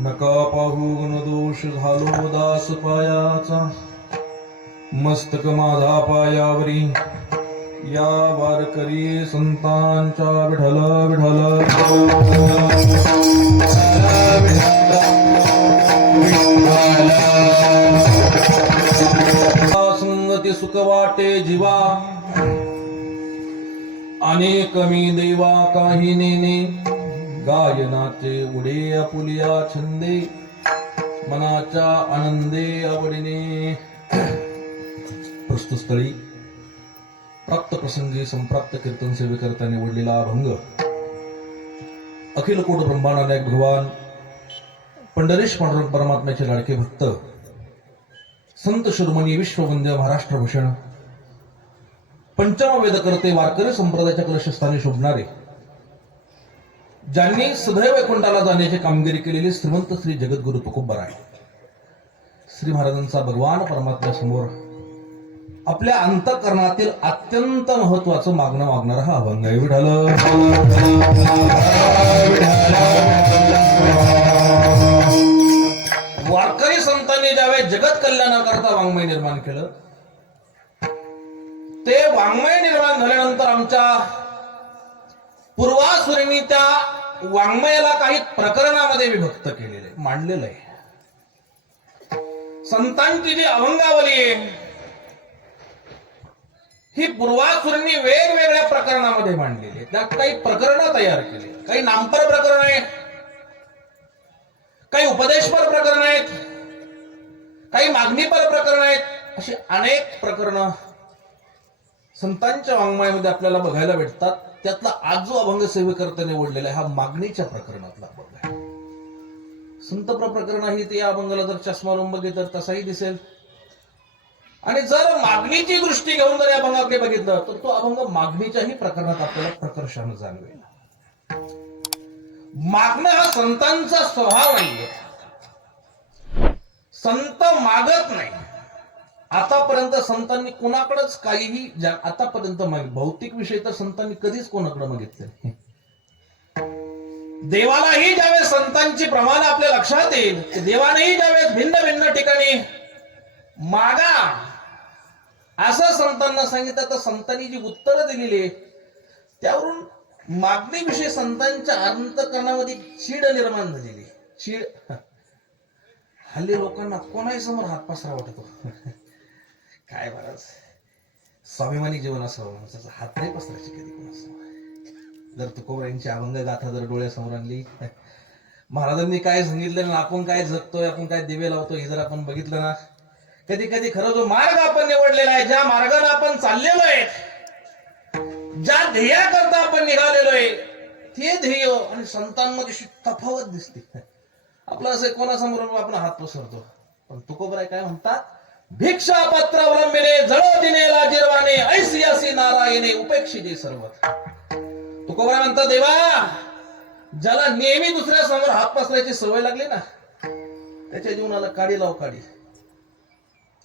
नका पाहू गुणदोष झालो दास पायाचा, मस्तक माझा पायावरी या वारकरी संतांच्या विठ्ठल संगती सुख वाटे जीवा, अनेक मी देवा काही नेने, गायनाचे उडे आपुलिया छंदे, मनाच्या आनंदे आवडीने. प्रस्तुत स्थळी प्राप्त प्रसंगी संप्राप्त कीर्तन सेवेकरता निवडलेला अभंग अखिल कोट ब्रह्मांड भगवान पंढरीश पांडुरंग परमात्म्याचे लाडके भक्त संत शिरोमणी विश्ववंद्य महाराष्ट्र भूषण पंचम वेदकर्ते वारकरी संप्रदायाच्या कलशस्थानी शोभणारे, ज्यांनी सदैव वैकुंठाला जाण्याची कामगिरी केलेली श्रीमंत श्री जगद्गुरु तुकोबराय श्री महाराजांचा भगवान परमात्म्यासमोर आपल्या अंतःकरणातील अत्यंत महत्वाचं मागणं मागणारा हा अभंग आहे. विठ्ठल वारकरी संतांनी ज्यावेळेस जगत कल्याणाकरता वाङ्मय निर्माण केलं, ते वाङ्मय निर्माण झाल्यानंतर आमच्या पूर्वासुरींनी त्या वाङ्मयाला काही प्रकरणामध्ये विभक्त केलेले मांडलेलं आहे. संतांची जी अभंगावली आहे ही पूर्वासुरींनी वेगवेगळ्या प्रकरणामध्ये मांडलेली आहे. त्यात काही प्रकरणं तयार केली, काही नामपर प्रकरण आहेत, काही उपदेशपर प्रकरण आहेत, काही मागणीपर प्रकरण आहेत. अशी अनेक प्रकरणं संतांच्या वाङ्मयामध्ये आपल्याला बघायला भेटतात. त्यातला आज जो अभंग सेवेकरता निवडलेला आहे हा मागणीच्या प्रकरणातला अभंग आहे. संतप्र प्रकरण ही ते या अभंगाला जर चष्मा लावून बघितलं तर तसाही दिसेल, आणि जर मागणीची दृष्टी घेऊन जर या अभंगाकडे बघितलं तर तो अभंग मागणीच्याही प्रकरणात आपल्याला प्रकर्षानं जाणवेल. मागणं हा संतांचा स्वभाव नाहीये. संत मागत नाही. आतापर्यंत संतांनी कोणाकडेच काहीही आतापर्यंत भौतिक विषय तर संतांनी कधीच कोणाकडे मागितले नाही. देवालाही ज्यावेळेस संतांची प्रमाण आपल्या लक्षात येईल, देवानेही ज्यावेळेस भिन्न भिन्न ठिकाणी मागा असं संतांना सांगितलं, तर संतांनी जी उत्तरं दिलेली आहे त्यावरून मागणीविषयी संतांच्या अंतःकरणामध्ये चीड निर्माण झालेली. चीड हल्ली लोकांना कोणाही समोर हात पसरा वाटतो. काय महाराज स्वाभिमानी जीवन असावं, हात नाही पसरायचे कधी कोणासमोर. जर तुकोबरायांची अभंग गाथा जर डोळ्यासमोर आणली, महाराजांनी काय सांगितलं ना, आपण काय जगतोय, आपण काय दिवे लावतो हे जर आपण बघितलं ना, कधी कधी खरं जो मार्ग आपण निवडलेला आहे, ज्या मार्गाने आपण चाललेलो आहे, ज्या ध्येयाकरता आपण निघालेलो आहे, ते ध्येय आणि संतांमध्ये तफावत दिसते. आपलं असं कोणासमोर आपण हात पसरतो, पण तुकोबराय काय म्हणतात, भिक्षा पत्र अवलंबिले जळो दिनेला जिरवाने, ऐसी असी नारायणे उपेक्षिते सर्व. तुकोबराय म्हणतात, देवा ज्याला नेहमी दुसऱ्या समोर हात पसरायची सवय लागली ना, त्याच्या जीवनाला काडी लाव काडी.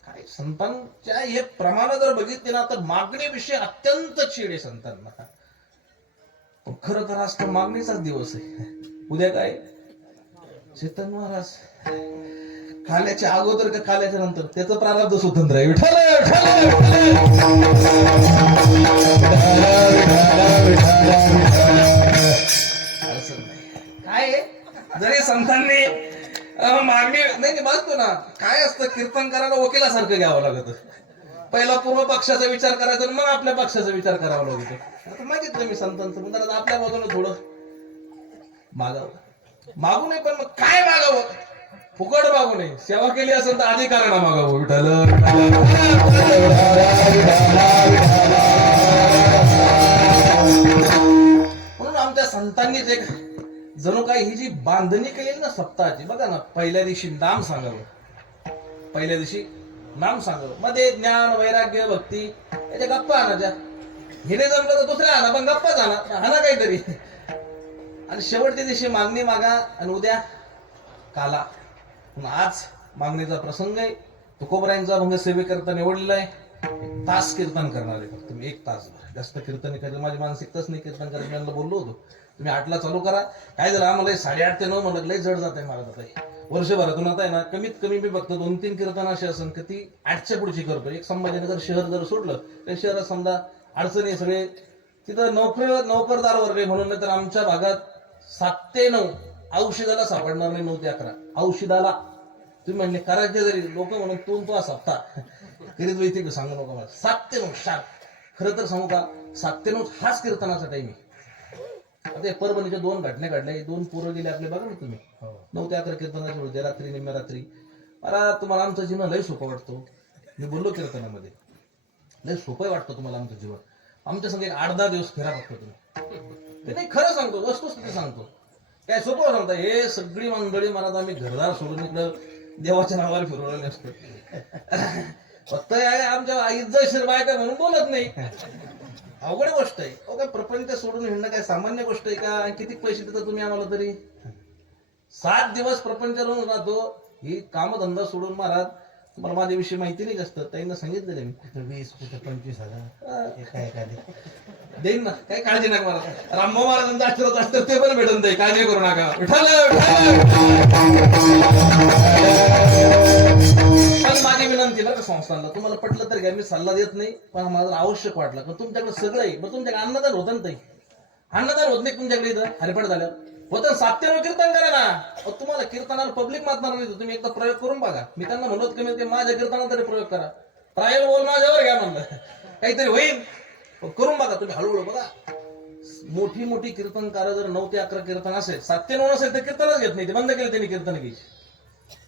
काय संतांच्या हे प्रमाण जर बघितले ना, तर मागणीविषयी अत्यंत चीड आहे संतांना. पण खरं तर आज तो मागणीचाच दिवस आहे. उद्या काय चेतन महाराज खाल्याच्या अगोदर का खाल्याच्या नंतर त्याचं प्रारब्ध स्वतंत्र आहे. काय जरी संतांनी मागणी नाही बघतो ना, काय असतं कीर्तन करायला वकिलासारखं घ्यावं लागत. पहिला पूर्व पक्षाचा विचार करायचा, मग आपल्या पक्षाचा विचार करावा लागतो. आता मागितलं मी संतांचं, म्हणतात आपल्या बाजूने थोडं मागावं. मागू नये, पण मग काय मागावं, फुकट मागू नये. सेवा केली असेल तर अधिकारानं मागावं. विठ्ठल म्हणून आमच्या संतांनीच एक जणू काही ही जी बांधणी केली ना सप्ताहाची, बघा ना, पहिल्या दिवशी नाम सांगावं, पहिल्या दिवशी नाम सांगावं, मध्ये ज्ञान वैराग्य भक्ती याच्या गप्पा आणायच्या. हिने जमलं तर दुसऱ्या आणा, पण गप्पा आणा काहीतरी. आणि शेवटच्या दिवशी मागणी मागा, आणि उद्या काला. आज मागणीचा प्रसंग आहे. तुकोबरायांचा अभंग सेवेकरता निवडलेला आहे. 1 तास कीर्तन करणार आहे फक्त मी, 1 तास. जास्त कीर्तन करायचं माझी मानसिकताच नाही कीर्तन करायचं. मी बोललो होतो तुम्ही 8ला चालू करा. काय झालं आम्हाला 8:30 ते 9 म्हणलं लय जड जात आहे मला आता. वर्षभरातून आता आहे ना कमीत कमी मी बघतो 2-3 कीर्तन असे असेल की ती 8च्या पुढची करतो. एक संभाजीनगर शहर जर सोडलं तर शहरात समजा अडचणी सगळे तिथं नोकरदार वर्ग आहे म्हणून. तर आमच्या भागात 7 ते 9 औषधाला सापडणार नाही. 9 ते 11 औषधाला तुम्ही म्हणले करायचे जरी लोक म्हणून तो सप्ता करीत वैते सांगू नका मला. 7 ते 9 शार्प. खरं तर सांगू का 7 ते 9 हाच कीर्तनाचा टाइम आहे. आता परभणीच्या 2 घटना घडल्या. 2 पोरं गेले आपले बघा ना तुम्ही. 9 ते 11 कीर्तनाच्या वेळी रात्री निम्म्या रात्री. मला तुम्हाला आमचं जीवन लय सोपं वाटतो. मी बोललो कीर्तनामध्ये लय सोपं वाटतं तुम्हाला आमचं जीवन. आमच्या संग 8-10 दिवस फिरा बघतो तुम्ही. ते नाही खरं सांगतो वस्तुस्थिती सांगतो. काय सोपं सांगता हे सगळी मंडळी मला आम्ही घरदार सोडून इकडं देवाच्या नावाला फिरवलेले असतो. फक्त आमच्या इज्जतशीर बायका म्हणून बोलत नाही. अवघड गोष्ट आहे. अहो काय प्रपंच सोडून हिंडणं काय सामान्य गोष्ट आहे का? किती पैसे देता तुम्ही आम्हाला तरी? 7 दिवस प्रपंच राहून राहतो. ही कामधंदा सोडून महाराज तुम्हाला माझ्याविषयी माहिती नाही जास्त. ताईंना सांगितलेलं मी कुठं 20 कुठं 25,000 एखादी देईन ना. काही काळजी नका मला. रामभाऊ महाराजांचा आशीर्वाद असतं ते पण भेटून जाईल. काळजी करू नका. पण माझी विनंती बरं का संस्थांना तुम्हाला पटलं तर घ्या. मी सल्ला देत नाही पण मला आवश्यक वाटलं पण तुमच्याकडे सगळं आहे. मग तुमच्याकडे अन्नदान होतं ना ताई? अन्नदान होत नाही तुमच्याकडे इथं हरिपाठ झालं होतं. 7 ते 9 कीर्तन करा ना. तुम्हाला कीर्तनाला पब्लिक मातणार नाही. तुम्ही एकदा प्रयोग करून बघा. मी त्यांना म्हणत कमी ते माझ्या कीर्तनात तरी प्रयोग करा. ट्रायल बोल माझ्यावर घ्या म्हणलं काहीतरी होईल. करून बघा तुम्ही हळूहळू बघा. मोठी मोठी कीर्तनकार जर 9 ते 11 कीर्तन असेल 7 ते 9 असेल तर कीर्तनच घेत नाही. ते बंद केले त्यांनी कीर्तन घ्यायची.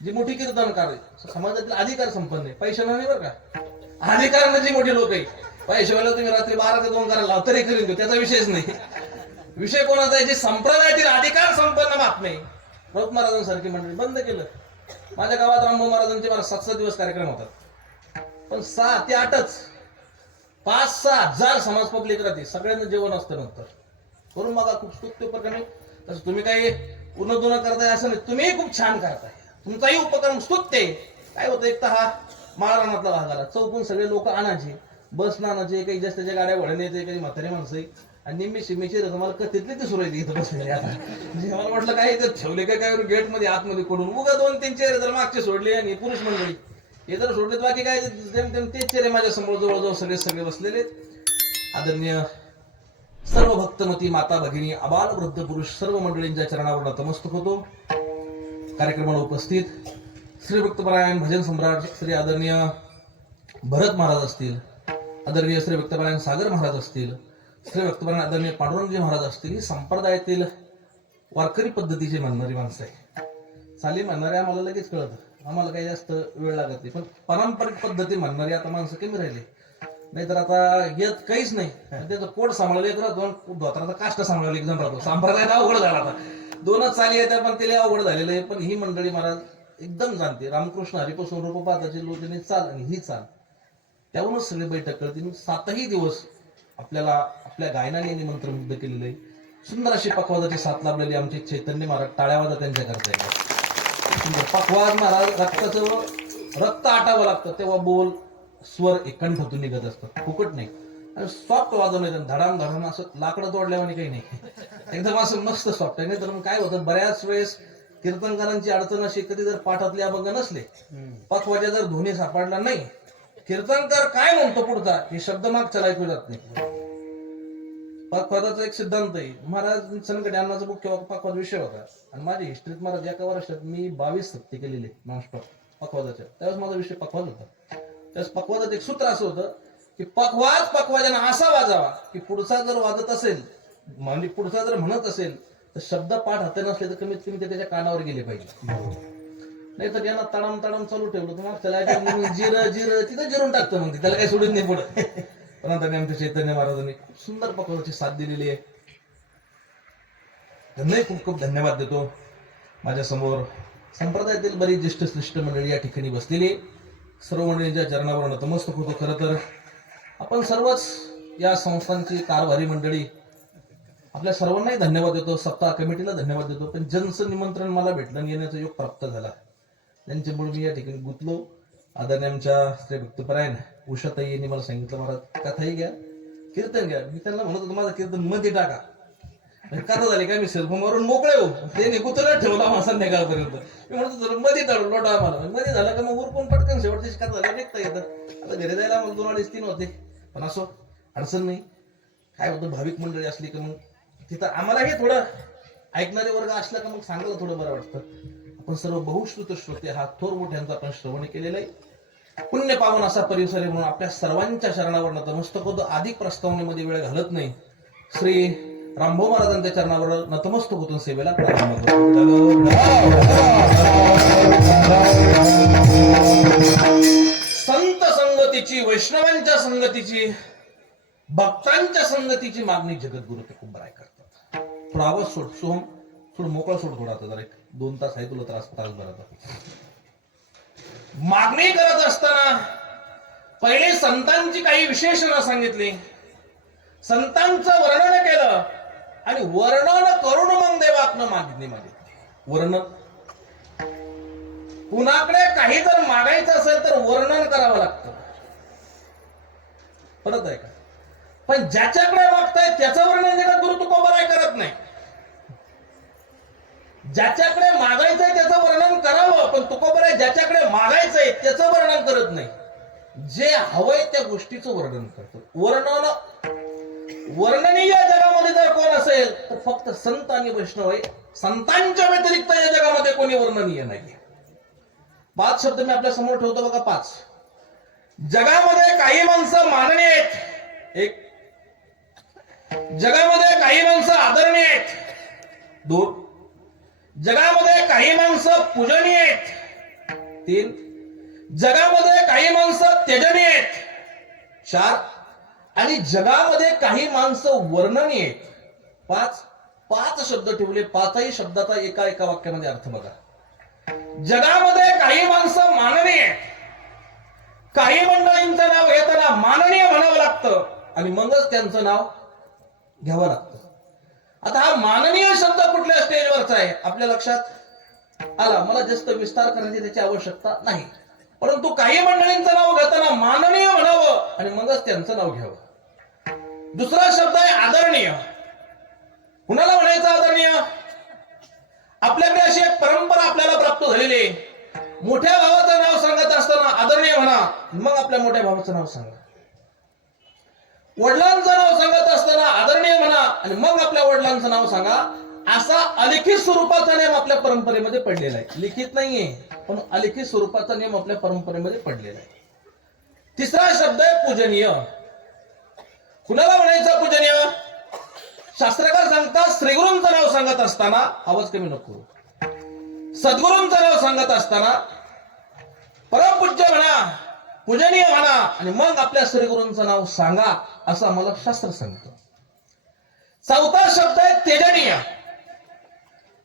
जी मोठी कीर्तनकार आहे समाजातील अधिकार संपन्न आहे. पैशाला नाही बरं का. अधिकार म्हणजे मोठी लोक आहे. पैशावाला तुम्ही रात्री 12 ते 2 करायला लाव तरी करीन तो. त्याचा विषयच नाही. विषय कोणाचा आहे? जे संप्रदायातील अधिकार संपन्न मात नाही. राऊत महाराजांसारखी मंडळी बंद केलं. माझ्या गावात रामभाऊ महाराजांचे मला 7-7 दिवस कार्यक्रम होतात. पण 6 ते 8च 5-6 हजार समाज पब्लिक राहते. सगळ्यांना जेवण असतं नंतर. करून बघा खूप स्तुत्य उपक्रम. तसं तुम्ही काही उन्नत करताय असं नाही. तुम्ही खूप छान करताय. तुमचाही उपक्रम स्तुत्य. काय होतं एक तर हा माळरानातला भाग आला. चौकून सगळे लोक आणायचे बस ना आणायचे. काही जास्त त्याच्या गाड्या वळण येते काही म्हातारी माणसं आणि निम्मी शिमेची मला कथेतली ती सुरू येते इथं बसलेली. आता मला म्हटलं काय इथं ठेवले काय गेट मध्ये आतमध्ये कडून उगा 2-3 चेहरे जर मागचे सोडले आणि पुरुष मंडळी हे जर सोडले बाकी काय तेच चेहरे माझ्या समोर जवळजवळ सगळे बसलेले. आदरणीय सर्व भक्तमती माता भगिनी आबाल वृद्ध पुरुष सर्व मंडळींच्या चरणावर नतमस्तक होतो. कार्यक्रमाला उपस्थित श्री भक्तपरायण भजन सम्राट श्री आदरणीय भरत महाराज असतील, आदरणीय श्री भक्तपरायण सागर महाराज असतील, श्री भक्तपरायण आदरणीय पांडुरंगजी महाराज असतील. ही संप्रदायातील वारकरी पद्धतीची म्हणणारी माणसं आहे. चाली म्हणणारे आम्हाला लगेच कळत. आम्हाला काही जास्त वेळ लागत नाही. पण पारंपरिक पद्धती म्हणणारी आता माणसं कमी राहिली. नाहीतर आता येत काहीच नाही. त्याचं पोट सांभाळले एक राहतो धोत्राचा काष्ट सांभाळले एक जण राहतो. संप्रदायाला अवघड झाला. आता 2च चाली येतात पण तिला अवघड झालेलं आहे. पण ही मंडळी महाराज एकदम जाणते. रामकृष्ण हरिपासून रूपपादाची लोचने चाल आणि ही चाल त्यावरूनच सगळे बैठक करतील. 7ही दिवस आपल्याला आपल्या गायनाने निमंत्रण केलेलं आहे. सुंदर अशी पखवाजाची साथ लाभलेली आमचे चैतन्य महाराज. टाळ्यावाजा त्यांच्या करता सुंदर पखवाज महाराज. रक्त आटावं लागतं तेव्हा बोल स्वर एकंठतून निघत असतात. फुकट नाही. आणि सॉफ्ट वाजवून येतात. धडाम असं लाकडं तोडल्यावर काही नाही. एकदम असं मस्त सॉफ्ट आहे. नाही तर मग काय होतं बऱ्याच वेळेस कीर्तनकारांची अडचण अशी कधी जर पाठातले अभंग नसले पखवाजा जर ध्वनी सापडला नाही कीर्तनकार काय म्हणतो पुढचा हे शब्द मागच्या ऐकू जात नाही. पखवाजाचा एक सिद्धांत आहे. महाराज सनकडे अन्नाचा मुख्य पखवाज विषय होता आणि माझ्या हिस्ट्रीत महाराज एका वर्षात मी 22 सत्य केलेले नॉनस्टॉप पखवाजाच्या. त्यावेळेस माझा विषय पखवाज होता. त्यावेळेस पखवाजात एक सूत्र असं होतं की पखवाजानं असा वाजावा की पुढचा जर वाजत असेल म्हणजे पुढचा जर म्हणत असेल तर शब्द पाठ हाते नसले तर कमीत कमी ते त्याच्या कानावर गेले पाहिजे. नाही तर यांना तडाम चालू ठेवलं तर मग जिरं तिथं जिरून टाकतं. मग त्याला काही सोडून नाही पुढे. पण आता आमच्या चैतन्य महाराजांनी खूप सुंदर पखवाजाची साथ दिलेली आहे. त्यांनाही खूप खूप धन्यवाद देतो. माझ्या समोर संप्रदायातील बरीच ज्येष्ठ श्रेष्ठ मंडळी या ठिकाणी बसलेली. सर्व मंडळींच्या चरणावर नतमस्तक होतो. खरं तर आपण सर्वच या संस्थांची कारभारी मंडळी आपल्या सर्वांनाही धन्यवाद देतो. सप्ताह कमिटीला धन्यवाद देतो. पण ज्यांचं निमंत्रण मला भेटलं येण्याचा योग प्राप्त झाला त्यांच्यामुळे मी या ठिकाणी गुंतलो. आदरणीय आमच्या श्री भक्तपरायण उषाताई यांनी मला सांगितलं महाराज कथाही घ्या कीर्तन घ्या. मी त्यांना म्हणत होतो माझं कीर्तन मध्ये टाका. कथा झाली काय मी सेल्फोनवरून मोकळे हो ते निघूतला ठेवला मासा निघालपर्यंत मी म्हणतो तुला मध्ये चढलो आम्हाला मध्ये झालं का मग उरकून पटकन शेवटची कथा झाली निघता येतं. आता घरी जायला मग 2-2.5-3 होते पण असो अडचण नाही. काय होतं भाविक मंडळी असली का मग तिथं आम्हालाही थोडं ऐकणारे वर्ग असला का मग सांगायला थोडं बरं वाटतं. आपण सर्व बहुश्रुत श्रोते हा थोर मोठ्यांचा आपण श्रवण केलेला आहे. पुण्य पावन असा परिसर आहे म्हणून आपल्या सर्वांच्या शरणावर नतमस्तक होतो. अधिक प्रस्तावनेमध्ये वेळ घालत नाही. श्री रामभाऊ महाराजांच्या चरणावर नतमस्तक होतून सेवेला प्रारंभ करतो. संत संगतीची, वैष्णवांच्या संगतीची, भक्तांच्या संगतीची मागणी जगद्गुरु तुकोबराय करतात. थोडा आवाज सोड सोहम, थोडं मोकळा सोड थोडा. आता जरा 1-2 तास आहे तुला त्रास बरा. मागणी करत असताना पहिले संतांची काही विशेषणं सांगितली, संतांचं वर्णन केलं आणि वर्णन करून मग देवातनं मागणी मागितली. वर्णन कुणाकडे काही जर मागायचं असेल तर वर्णन करावं लागतं. परत आहे का? पण ज्याच्याकडे मागताय त्याचं वर्णन जगद्गुरु तुकोबराय करत नाही. ज्याच्याकडे मागायचंय त्याचं वर्णन करावं पण तुकोबराय ज्याच्याकडे मागायचंय त्याचं वर्णन करत नाही. जे हवंय त्या गोष्टीचं वर्णन करतो. वर्णनीय जगामध्ये जर कोण असेल तर फक्त संत आणि वैष्णव आहे. संतांच्या व्यतिरिक्त या जगामध्ये कोणी वर्णनीय नाही. 5 शब्द मी आपल्या समोर ठेवतो बघा. 5 जगामध्ये काही माणसं माननीय आहेत. 1 जगामध्ये काही माणसं आदरणीय आहेत. 2 जगामध्ये काही माणसं पूजनीय आहेत. 3 जगामध्ये काही माणसं त्यजनीय आहेत. 4 आणि जगामध्ये काही माणसं वर्णनीय आहेत. 5 शब्द ठेवले. 5ही शब्दाचा एका वाक्यामध्ये अर्थ बघा. जगामध्ये काही माणसं माननीय आहेत. काही मंडळींचं नाव घेताना माननीय म्हणावं लागतं आणि मगच त्यांचं नाव घ्यावं लागतं. आता हा माननीय शब्द कुठल्या स्टेजवरचा आहे आपल्या लक्षात आला. मला जास्त विस्तार करण्याची त्याची आवश्यकता नाही. परंतु काही मंडळींचं नाव घेताना माननीय म्हणावं आणि मगच त्यांचं नाव घ्यावं. दुसरा शब्द आहे आदरणीय. कुणाला म्हणायचं आदरणीय? आपल्याकडे अशी एक परंपरा आपल्याला प्राप्त झालेली आहे. मोठ्या भावाचं नाव सांगत असताना आदरणीय म्हणा मग आपल्या मोठ्या भावाचं नाव सांगा. वडिलांचं नाव सांगत असताना आदरणीय म्हणा आणि मग आपल्या वडिलांचं नाव सांगा. असा अलिखित स्वरूपाचा नियम आपल्या परंपरेमध्ये पडलेला आहे. लिखित नाहीये पण अलिखित स्वरूपाचा नियम आपल्या परंपरेमध्ये पडलेला आहे. तिसरा शब्द आहे पूजनीय. कुणाला म्हणायचं पूजनीय? शास्त्रकार सांगतात श्रीगुरूंचं नाव सांगत असताना आवाज कमी नको करू. सद्गुरूंचं नाव सांगत असताना परमपूज्य म्हणा, पूजनीय म्हणा आणि मग आपल्या श्रीगुरूंचं नाव सांगा असं आम्हाला शास्त्र सांगतं. चौथा शब्द आहे तेजनीय.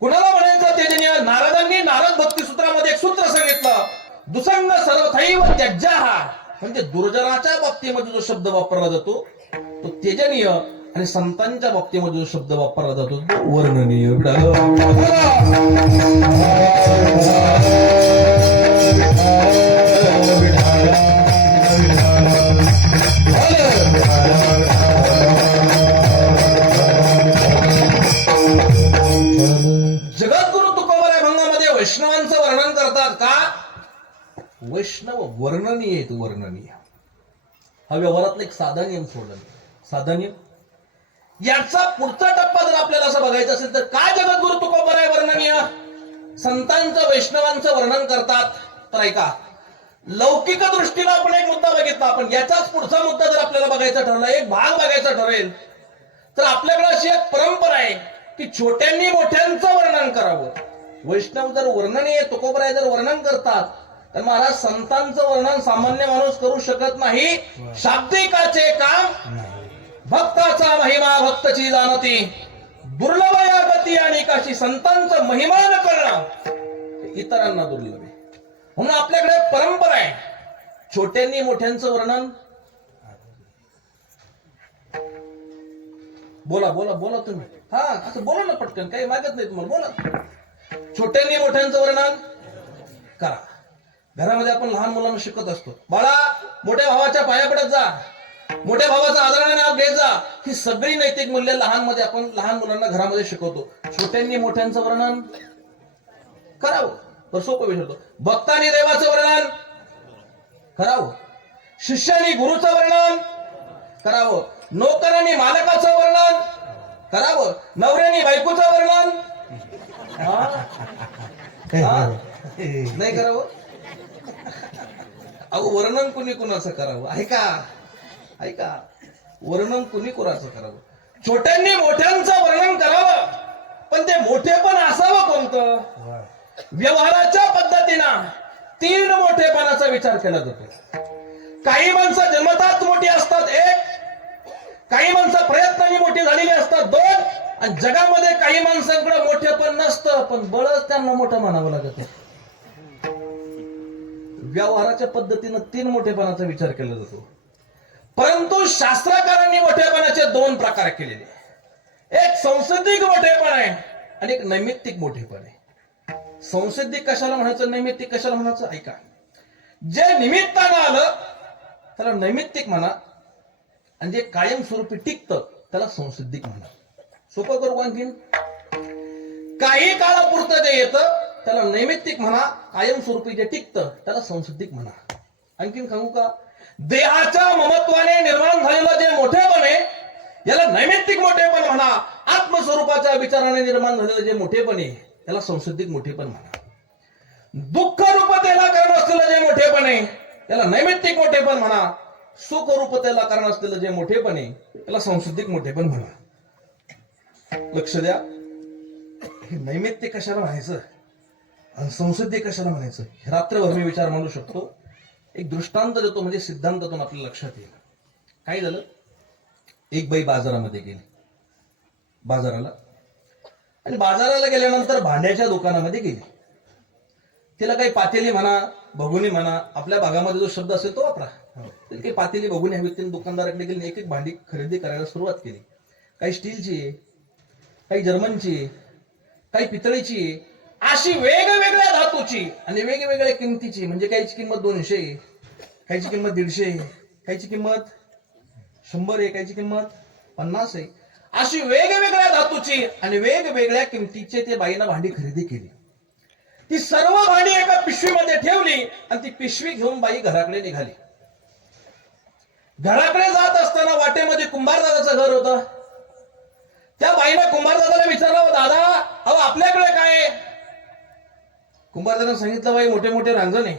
कुणाला म्हणायचं तेजनीय? नारदांनी नारद भक्ती सूत्रामध्ये एक सूत्र सांगितलं. दुसंग सर्वथैव त्यज्याहा, म्हणजे दुर्जनाच्या बाबतीमध्ये जो शब्द वापरला जातो तो तेजनीय आणि संतांच्या बाबतीमध्ये जो शब्द वापरला जातो तो वर्णनीय. जगद्गुरु तुकोबराय भंगामध्ये वैष्णवांचं वर्णन करतात का? वैष्णव वर्णनीय आहेत. वर्णनीय हा व्यवहारातला एक साधा नियम सोडला. साधा नियम. याचा पुढचा टप्पा जर आपल्याला असं बघायचं असेल तर काय जगद्गुरु तुकोबराय वर्णनीय संतांचं वैष्णवांचं वर्णन करतात? तर ऐका, लौकिक दृष्टीनं आपण एक मुद्दा बघितला. आपण याचाच पुढचा मुद्दा जर आपल्याला बघायचा ठरला, एक भाग बघायचा ठरेल तर आपल्याकडे अशी एक परंपरा आहे की छोट्यांनी मोठ्यांचं वर्णन करावं. वैष्णव जर वर्णनीय तुकोबराय जर वर्णन करतात तर महाराज संतांचं वर्णन सामान्य माणूस करू शकत नाही. शाब्दिकाचे काम भक्ताचा महिमा भक्तची जाणती, दुर्लभ या गती आणि काशी संतांचा महिमान करणं इतरांना दुर्लभ आहे. म्हणून आपल्याकडे परंपरा आहे छोट्यांनी मोठ्यांचं वर्णन. बोला बोला बोला तुम्ही. हा असं बोला ना पटकन, काही मागत नाही तुम्हाला. बोला. छोट्यांनी मोठ्यांचं वर्णन करा. घरामध्ये आपण लहान मुलांना शिकत असतो, बाळा मोठ्या भावाच्या पाया पडत जा. मोठ्या भावाचा आदराने नाव घ्यायचा, ही सगळी नैतिक मूल्य आपण लहान मुलांना घरामध्ये शिकवतो. छोट्यांनी मोठ्यांचं वर्णन करावं, तर सोपं विचारतो. भक्तांनी देवाचं वर्णन करावं, शिष्यानी गुरुचं वर्णन करावं, नोकरांनी मालकाचं वर्णन करावं, नवऱ्यानी बायकोचं वर्णन नाही करावं. अहो वर्णन कुणी कुणाचं करावं? ऐका, वर्णन कुणी कुणाचं करावं? छोट्यांनी मोठ्यांचं वर्णन करावं, पण ते मोठे पण असावं कोणतं? व्यवहाराच्या पद्धतीनं 3 मोठेपणाचा विचार केला जातो. काही माणसं जन्मताच मोठी असतात 1, काही माणसं प्रयत्नाने मोठी झालेली असतात 2, आणि जगामध्ये काही माणसांकडे मोठे पण नसतं, पण बळच त्यांना मोठं म्हणावं लागत. व्यवहाराच्या पद्धतीनं 3 मोठेपणाचा विचार केला जातो. परंतु शास्त्रकारांनी मोठेपणाचे 2 प्रकार केलेले. एक संसदिक मोठेपण आहे आणि एक नैमित्तिक मोठेपण आहे. संसदिक कशाला म्हणायचं, नैमित्तिक कशाला म्हणायचं? ऐका, जे निमित्तानं आलं त्याला नैमित्तिक म्हणा, आणि जे कायमस्वरूपी टिकतं त्याला संसदिक म्हणा. सोपं करू आणखीन, काही काळापुरतं जे येतं त्याला नैमित्तिक म्हणा, कायमस्वरूपी जे टिकतं त्याला संसदिक म्हणा. आणखीन सांगू का? देहाच्या ममत्वाने निर्माण झालेलं जे मोठेपण आहे याला नैमित्तिक मोठेपण म्हणा. आत्मस्वरूपाच्या विचाराने निर्माण झालेलं जे मोठेपण आहे त्याला संसदिक मोठेपण म्हणा. दुःख रूपतेला कारण असलेलं जे मोठेपण आहे त्याला नैमित्तिक मोठेपण म्हणा. सुख रूपतेला कारण असलेलं जे मोठेपण आहे त्याला संसदिक मोठेपण म्हणा. लक्ष द्या, हे नैमित्तिक कशाला म्हणायचं आणि संसदिक कशाला म्हणायचं हे रात्रभर मी विचार मांडू शकतो. एक दृष्टांत देतो, म्हणजे सिद्धांतातून आपल्या लक्षात येईल. काय झालं, एक बाई बाजारामध्ये गेली, बाजाराला गेल्यानंतर भांड्याच्या दुकानामध्ये गेली. तिला काही पातेली म्हणा, भगोनी म्हणा, आपल्या भागामध्ये जो शब्द असेल तो वापरा. तिला काही पातेली भगोनी हवी. तिने दुकानदाराकडे गेली, एक भांडी खरेदी करायला सुरुवात केली. काही स्टीलची आहे, काही जर्मनची आहे, काही पितळीची आहे, अशी वेगवेगळ्या धातूची आणि वेगवेगळ्या किमतीची. म्हणजे काहीची किंमत 200, काहीची किंमत 150, काहीची किंमत 100 आहे, काहीची किंमत 50 आहे. अशी वेगवेगळ्या धातूची आणि वेगवेगळ्या किमतीचे ते बाईनं भांडी खरेदी केली. ती सर्व भांडी एका पिशवीमध्ये ठेवली आणि ती पिशवी घेऊन बाई घराकडे निघाली. घराकडे जात असताना वाटेमध्ये कुंभारदादाचं घर होतं. त्या बाईनं कुंभारदादाला विचारलं, दादा अहो आपल्याकडे काय आहे? कुंभारदादानं सांगितलं, बाई मोठे मोठे रांजणे,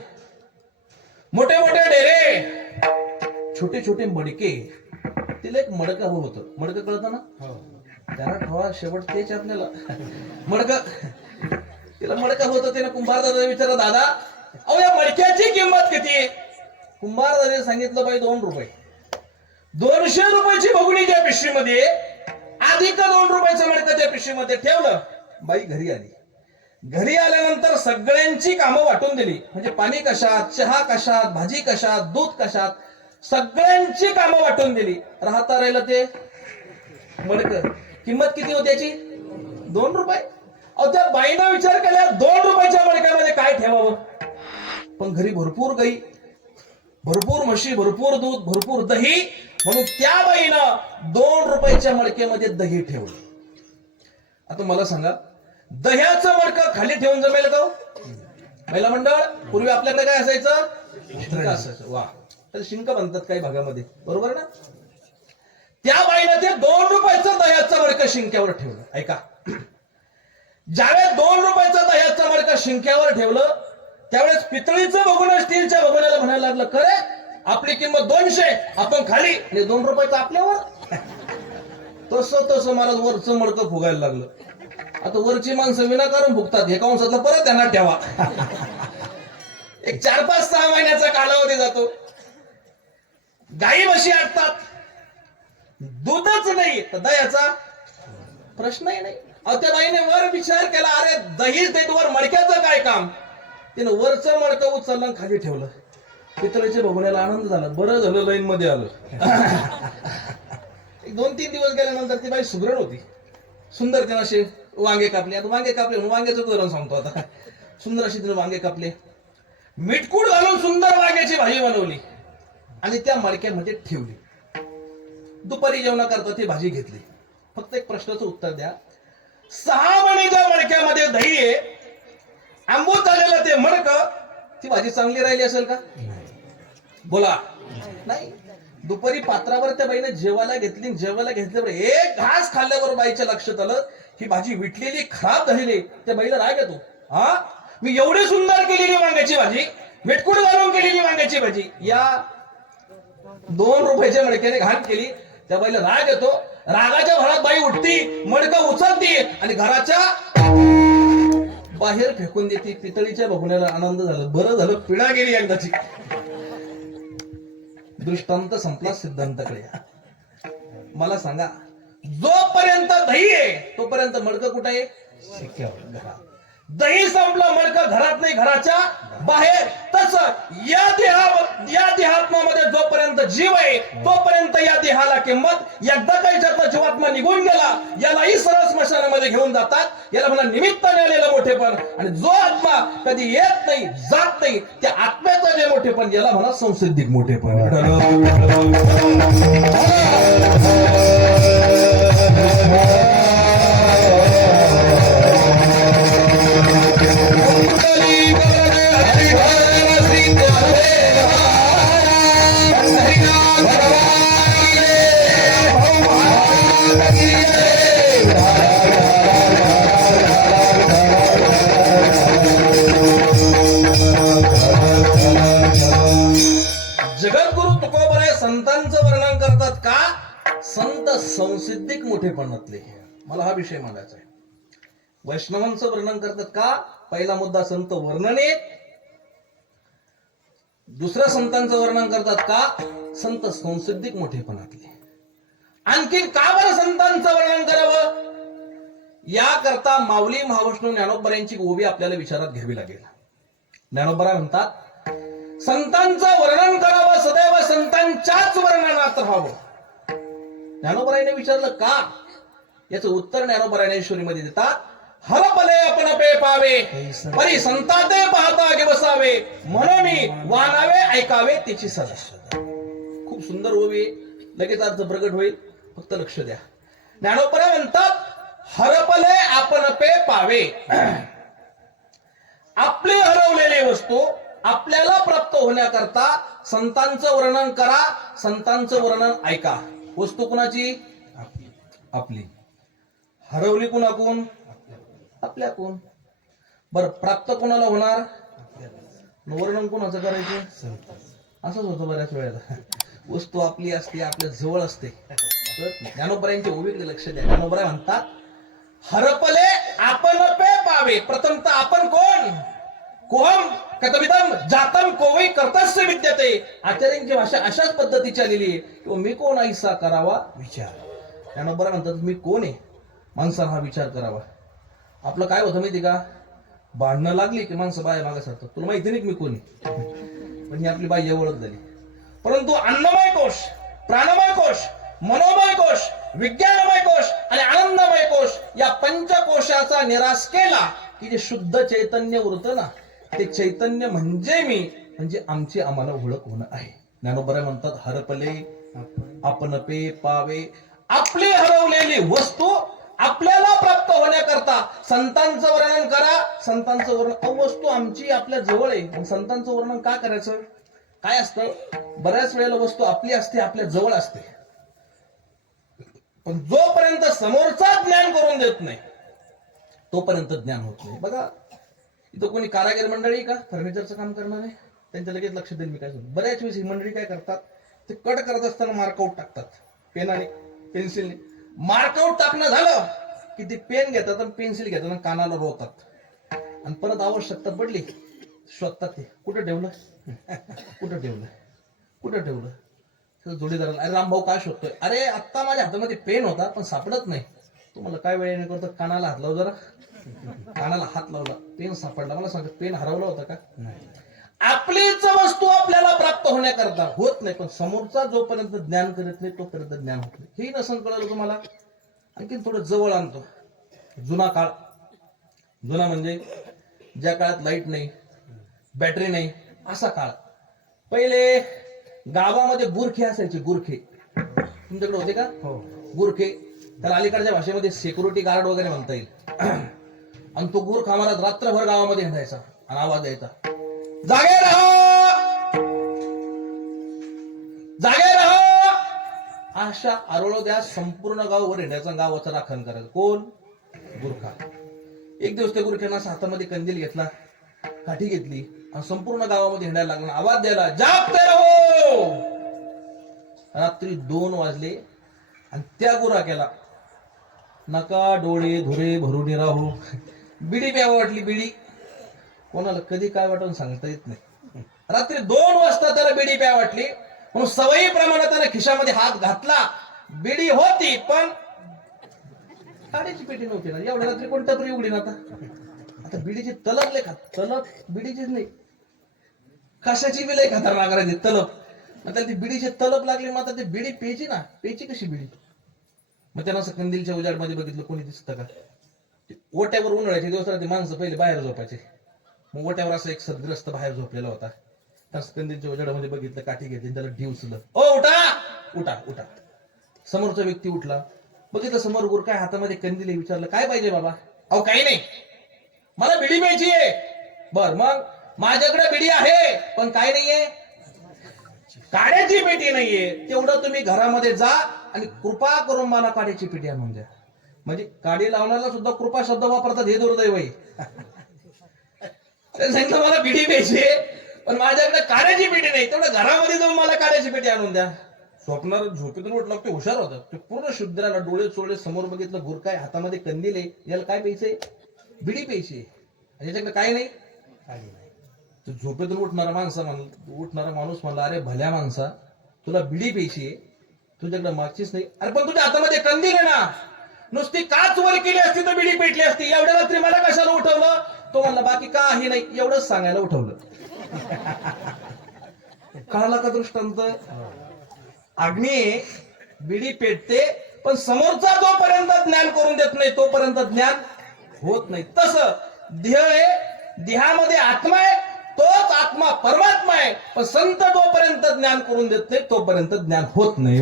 मोठे मोठे डेरे, छोटे छोटे मडके. तिला एक मडकं हवं होतं. मडकं कळतं ना? त्याला ठेवा शेवट तेच आपल्याला मडकं. तिला मडकं होतं. तिने कुंभारदादाला विचारलं, दादा अहो या मडक्याची किंमत किती आहे? कुंभारदादाने सांगितलं, बाई 2 रुपये. 200 रुपयाची भगुनी त्या पिशवीमध्ये अधिक 2 रुपयाचं मडकं त्या पिशवीमध्ये ठेवलं. बाई घरी आली. घरी आल्यानंतर सगळ्यांची कामं वाटून दिली. म्हणजे पाणी कशात, चहा कशात, भाजी कशात, दूध कशात, सगळ्यांची कामं वाटून दिली. राहता राहिलं ते मडकं. किंमत किती होती याची? 2 रुपये. अहो त्या बाईनं विचार केला 2 रुपयाच्या मडक्यामध्ये काय ठेवावं. पण घरी भरपूर गाई, भरपूर म्हशी, भरपूर दूध, भरपूर दही, म्हणून त्या बाईनं 2 रुपयाच्या मडक्यामध्ये दही ठेवलं. आता मला सांगा, दह्याचं मडकं खाली ठेवून जमेल का? महिला मंडळ, पूर्वी आपल्याकडे काय असायचं? शिंक असायचं. वा, तर शिंक बनतात काही भागामध्ये, बरोबर ना? त्या बाईनं ते 2 रुपयाचं दह्याचं मडकं शिंक्यावर ठेवलं. ऐका, ज्यावेळेस 2 रुपयाचं दह्याचं मडकं शिंक्यावर ठेवलं त्यावेळेस पितळीचं भगोणं स्टीलच्या भगोण्याला म्हणायला लागलं, खरे आपली किंमत 200, आपण खाली आणि 2 रुपयाचं आपल्यावर. तसं मला वरचं मडकं फुगायला लागलं. आता वरची माणसं विनाकारण फुगतात. हे कंसातलं परत त्यांना ठेवा. एक 4-5-6 महिन्याचा कालावधी जातो. गाई म्हशी आटतात, दूधच नाही तर दह्याचा प्रश्नही नाही. अहो त्या बाईने वर विचार केला, अरे दहीच देत वर मडक्याचं काय काम? तिनं वरचं मडकं उचललं खाली ठेवलं. पितळीच्या भगोण्याला आनंद झाला. बरं झालं लाईन मध्ये आलं. 2-3 दिवस गेल्यानंतर ती बाई सुगरण होती. सुंदर तिनं असे वांगे कापले. आता वांगे कापले म्हणून वांग्याचं उदाहरण सांगतो. आता सुंदर अशी तिने वांगे कापले, मीठकूट घालून सुंदर वांग्याची भाजी बनवली आणि त्या मडक्यामध्ये ठेवली. दुपारी जेवणा करता ती भाजी घेतली. फक्त एक प्रश्नाचं उत्तर द्या. 6 मणीच्या मडक्यामध्ये दही आहे, आंबूत आलेलं ते मडक, ती भाजी चांगली राहिली असेल का? बोला. नाही. दुपारी पात्रावर त्या बाईने जेवायला घेतल्यावर एक घास खाल्ल्यावर बाईच्या लक्षात आलं ही भाजी विटलेली, खराब झालेली. त्या बाईला राग येतो. हा, मी एवढी सुंदर केलेली वांग्याची भाजी, मेटकूट घालून केलेली वांग्याची भाजी, या 2 रुपयाच्या मडक्याने घाण केली. त्या बाईला राग येतो. रागाच्या भरात बाई उठती, मडकं उचलती आणि घराच्या बाहेर फेकून देते. पितळीच्या बघण्याला आनंद झाला. बरं झालं पिढा गेली एकदाची. दृष्टांत संपला. सिद्धांताकडे मला सांगा, जोपर्यंत दही आहे तोपर्यंत मडकं कुठं आहे? घरात. दही संपलं, मडकं घरात नाही, घराच्या बाहेर. तसं या देहात्मामध्ये जोपर्यंत जीव आहे तोपर्यंत या देहाला किंमत. एकदा काही ज्याचा जीवात्मा निघून गेला यालाही सरळ स्मशानामध्ये घेऊन जातात. याला म्हणा निमित्ताने आलेलं मोठेपण. आणि जो आत्मा कधी येत नाही, जात नाही, त्या आत्म्याचं जे मोठेपण याला म्हणा संसिद्धिक मोठेपण. जगद्गुरु तुकोबराय संतांचं वर्णन करतात का? संत संसिद्धिक मोठेपणातले. मला हा विषय मांडायचा आहे. वैष्णवांचं वर्णन करतात का? पहिला मुद्दा संत वर्णने. दुसऱ्या संतांचं वर्णन करतात का? संत संसिद्धिक मोठेपणातले. आणखीन का बरं संतांचं वर्णन करावं? याकरता माऊली महाविष्णू ज्ञानोबरायांची ओवी आपल्याला विचारात घ्यावी लागेल. ज्ञानोबरा म्हणतात, संतांचं वर्णन करावं, सदैव संतांच्याच वर्णनात राहावं. ज्ञानोबराने विचारलं का? याचं उत्तर ज्ञानोबरायनेश्वरीमध्ये देतात. हरपले आपण पे पावे, परी संताते पाहता गे बसावे, म्हणून वानावे ऐकावे त्याची सदा. खूप सुंदर ओवी, लगेच अर्थ प्रगट होईल, फक्त लक्ष द्या. ज्ञानोबरा म्हणतात, हरपले आपण पे पावे. आपली हरवलेली वस्तू आपल्याला प्राप्त होण्याकरता संतांचं वर्णन करा, संतांचं वर्णन ऐका. वस्तू कुणाची? आपली. हरवली कुणाकून? आपल्याकून. बर, प्राप्त कोणाला होणार? वर्णन कोणाचं करायचं? असंच होतं बऱ्याच वेळेला. वस्तू आपली असते, आपल्या जवळ असते. ज्ञानोबरायांची ओवीकडे लक्ष द्या. ज्ञानोबराय म्हणतात, हरपले आपण पे पावे. प्रथमतः आपण कोण? कोहम कतविदम जातम कोवई कर्तस्य विद्यते. आचार्यांची भाषा अशाच पद्धतीची आलेली आहे. किंवा मी कोण ऐसा करावा विचार. ज्ञानोबराय म्हणतात, मी कोण आहे? माणसानं हा विचार करावा. आपलं काय होतं माहिती का? भांडणं लागली की माणसं बाया मागे सरतात. तुला माहिती नाही मी कोणी, पण ही आपली बाह्य ओळख झाली. परंतु अन्नमय कोश, प्राणमय कोश, मनोमय कोश, विज्ञानमय कोश आणि आनंदमय कोश या पंचकोशाचा निराश केला की जे शुद्ध चैतन्य उरतं ना, ते चैतन्य म्हणजे मी, म्हणजे आमची आम्हाला ओळख होणं आहे. ज्ञानोबराय म्हणतात, हरपले आपण पे पावे. आपली हरवलेली वस्तू आपल्याला प्राप्त होण्याकरता संतांचं वर्णन करा. संतांचं वर्णन, वस्तू आमची आपल्या जवळ आहे, संतांचं वर्णन का करायचं? काय असतं, बऱ्याच वेळेला वस्तू आपली असते, आपल्या जवळ असते, पण जोपर्यंत समोरचा ज्ञान करून देत नाही तोपर्यंत ज्ञान होत नाही. बघा, इथं कोणी कारागीर मंडळी का फर्निचरचं काम करणार आहे, त्यांच्या लगेच लक्ष देईल मी काय सांगतो. बऱ्याच वेळेस ही मंडळी काय करतात, ते कट करत असताना मार्कआउट टाकतात पेनाने, पेन्सिलने. मार्कआउट टाकणं झालं की ते पेन घेतात आणि पेन्सिल घेतात आणि कानाला रोवतात आणि परत आवश्यकता पडली शोधतात ते कुठं ठेवलं, कुठं ठेवलं, कुठं ठेवलं. जोडीदाराला, अरे रामभाऊ काय शोधतोय? अरे आत्ता माझ्या हातामध्ये पेन होता पण सापडत नाही. तुम्हाला काय वेळेने करतो, कानाला हात लाव जरा. कानाला हात लावला, पेन सापडला. मला सांगा, पेन हरवला होता का? नाही. आपलीच वस्तू आपल्याला प्राप्त होण्याकरता होत नाही, पण समोरचा जोपर्यंत ज्ञान करत नाही तोपर्यंत ज्ञान होत नाही. हे नसन कळलं तुम्हाला. आणखी थोडं जवळ आणतो. जुना काळ, जुना म्हणजे ज्या काळात लाईट नाही, बॅटरी नाही, असा काळ. पहिले गावामध्ये गुरखे असायचे, गुरखे. तुमच्याकडे होते का? हो. गुरखे, त्याला अलीकडच्या भाषेमध्ये सिक्युरिटी गार्ड वगैरे म्हणता येईल. आणि तो गुरखा आम्हाला रात्रभर गावामध्ये हिंडायचा आणि आवाज द्यायचा, जागे राहा, जागे राहा. अशा आरोळोद्या संपूर्ण गाववर हिंडायचा, गावाचं राखण करायचं. कोण? गुरखा. एक दिवस त्या गुरख्यानं असं हातामध्ये कंदील घेतला, काठी घेतली आणि संपूर्ण गावामध्ये हिंडायला लागला, आवाज द्यायला, जागते रहो. रात्री 2 वाजले आणि त्या गुराख्याला नका डोळे धुरे भरून राहू, बिडी प्यावं वाटली. बिडी कोणाला कधी काय वाटून सांगता येत नाही. रात्री 2 वाजता त्याला बिडी प्यावं वाटली म्हणून सवयीप्रमाणे त्याने खिशामध्ये हात घातला. बिडी होती पण काड्याची पेटी नव्हती ना. एवढ्या रात्री कोण टपरी उघडी ना. आता बिडीची तलप लय तलप बिडीचीच नाही, कशाची बी लय खतरनाक राहते तलप. मग त्याला ती बिडीची तलप लागली. मग आता ती बिडी प्यायची ना, प्यायची कशी बिडी? मग त्यानं असं कंदीलच्या उजाडमध्ये बघितलं, कोणी दिसतं का? ओट्यावर उन्हाळ्याचे दिवस राहते, माणसं पहिले बाहेर झोपायचे. मग ओट्यावर असं एक सदग्रस्त बाहेर झोपलेला होता. त्यास कंदीलच्या उजाडामध्ये बघितलं, काठी घेतली, त्याला ढिवचलं. ओ उठा उठा उठा. समोरचा व्यक्ती उठला, बघितलं समोर गुरखा हातामध्ये कंदील आहे. विचारलं, काय पाहिजे बाबा? अहो काही नाही, मला बिडी प्यायची आहे. बर, मग माझ्याकडे बिडी आहे पण काय नाहीये, काड्याची पेटी नाहीये. तेवढं तुम्ही घरामध्ये जा आणि कृपा करून मला काड्याची पेटी आणून द्या. म्हणजे काडी लावण्याला सुद्धा कृपा शब्द वापरतात, हे दुर्दैव आहे. सांगितलं मला बिडी प्यायची पण माझ्याकडे काड्याची पेटी नाही, तेवढं घरामध्ये जाऊन मला काड्याची पेटी आणून द्या. स्वप्नात झोपेतून उठला, ते हुशार होता, ते पूर्ण शुद्राला डोळे चोळे समोर बघितलं, गुरखा हातामध्ये कंदील आहे, याला काय प्यायचंय? बिडी प्यायची. याच्याकडे काय नाही. झोपेतून उठणारा माणूस म्हणला, अरे भल्या माणसा, तुला बिडी प्यायची, तुझ्याकडे मागचीच नाही. अरे पण तुझ्या हातामध्ये कंदील आहे ना, नुसती काच वर केली असती तर बिडी पेटली असती. एवढ्या रात्री मला कशाला उठवलं? तो म्हणला, बाकी काही नाही, एवढंच सांगायला उठवलं. कळाला का दृष्टांत? अग्नी बिडी पेटते पण समोरचा जोपर्यंत ज्ञान करून देत नाही तोपर्यंत ज्ञान होत नाही. तसं देह आहे, देहामध्ये आत्मा आहे, तोच आत्मा परमात्मा आहे, पण संत जोपर्यंत ज्ञान करून देत नाही तोपर्यंत ज्ञान होत नाही.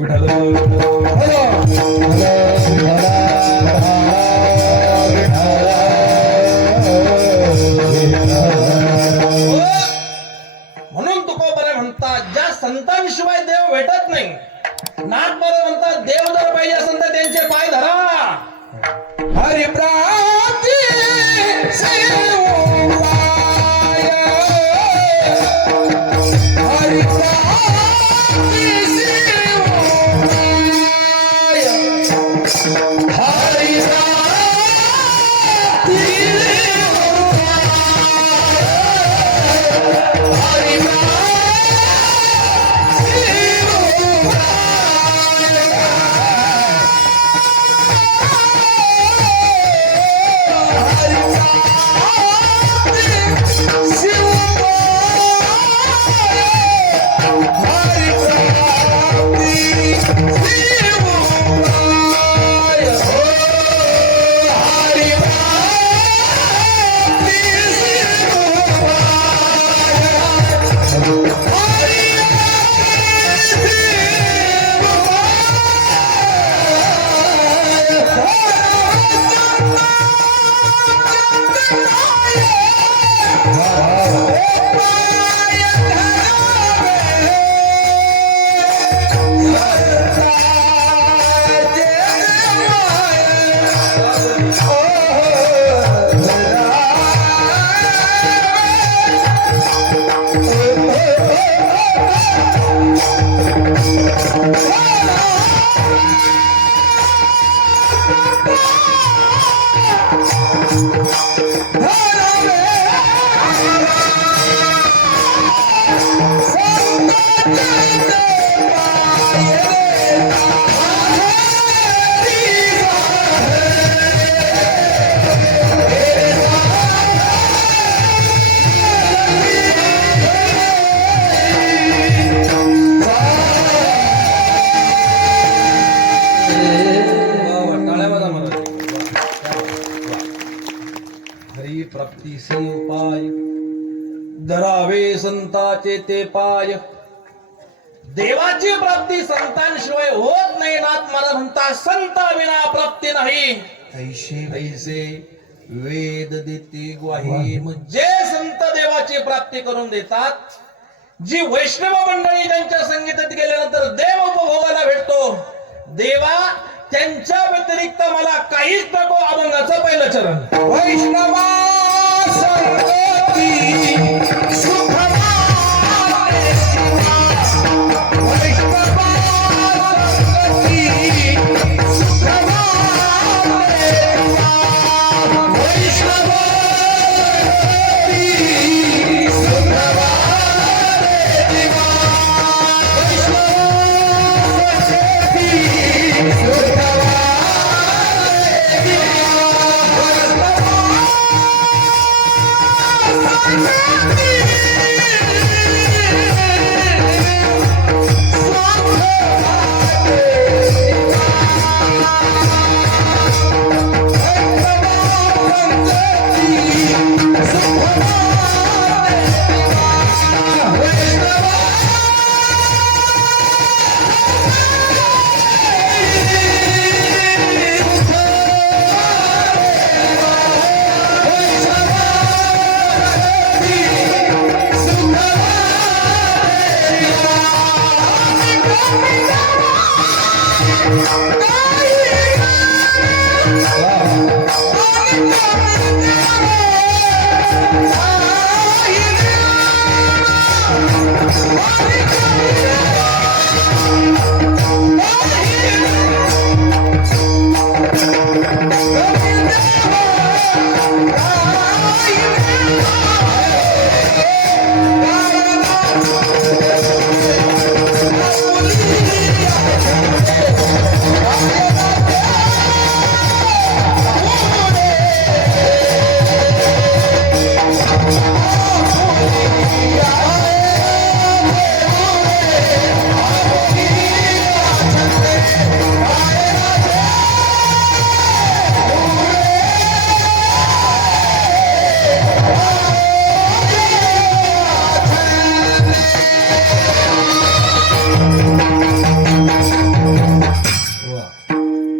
म्हणून तुकोबरे म्हणतात, ज्या संतांशिवाय देव भेटत नाही. नाथबरे म्हणतात, देव जर पाहिजे असेल तर त्यांचे पाय धरा. हरिप्राप्ती प्राप्तीसे उपाय धरावे संताचे ते पाय. देवाची प्राप्ती संतांशिवाय होत नाही. नाथ मला म्हणता संत विना प्राप्ती नाही. ऐशी ऐसे वेद देते ग्वाही. जे संत देवाची प्राप्ती करून देतात, जी वैष्णव मंडळी त्यांच्या संगीतात गेल्यानंतर देव उपभोगाला भेटतो. देवा त्यांच्या व्यतिरिक्त मला काहीच नको. अभंगाचं पहिलं चरण. वैष्णवा संगती सुखमा वैष्णवा संगती सुखमा वैष्णवा संगती सुखमा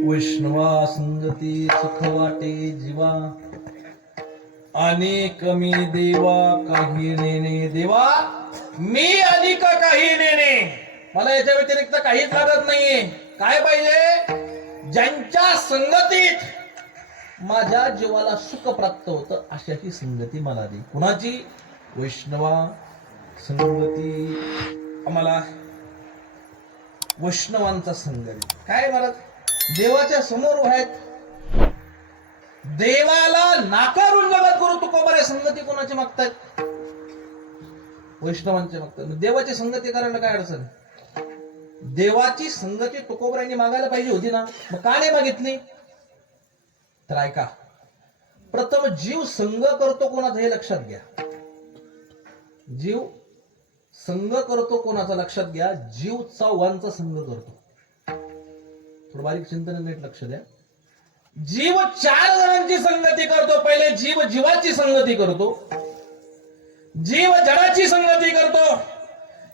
वैष्णवा संगती सुख वाटे जीवा. अनेक मी देवा काही नेणे. देवा मी अधिक काही नेणे. मला याच्या व्यतिरिक्त काहीच लागत नाहीये. काय पाहिजे? ज्यांच्या संगतीत माझ्या जीवाला सुख प्राप्त होतं अशाची संगती मला दे. कुणाची? वैष्णवा संगती. आम्हाला वैष्णवांचा संग दे. काय मला देवाच्या समोर आहेत. देवाला नाकारून जगत करू तुकोबारे संगती कोणाची मागतायत? वैष्णवांची मागतात. देवाची संगती करायला काय अडचण? देवाची संगती तुकोबरायांनी मागायला पाहिजे होती ना, मग का नाही मागितली? तर ऐका, प्रथम जीव संग करतो कोणाचा हे लक्षात घ्या. जीव संग करतो कोणाचा लक्षात घ्या. जीव चौघांचा संग करतो. थोडं बारीक चिंतन नीट लक्ष द्या. जीव 4 जणांची संगती करतो. पहिले जीव जीवाची संगती करतो, जीव जडाची संगती करतो,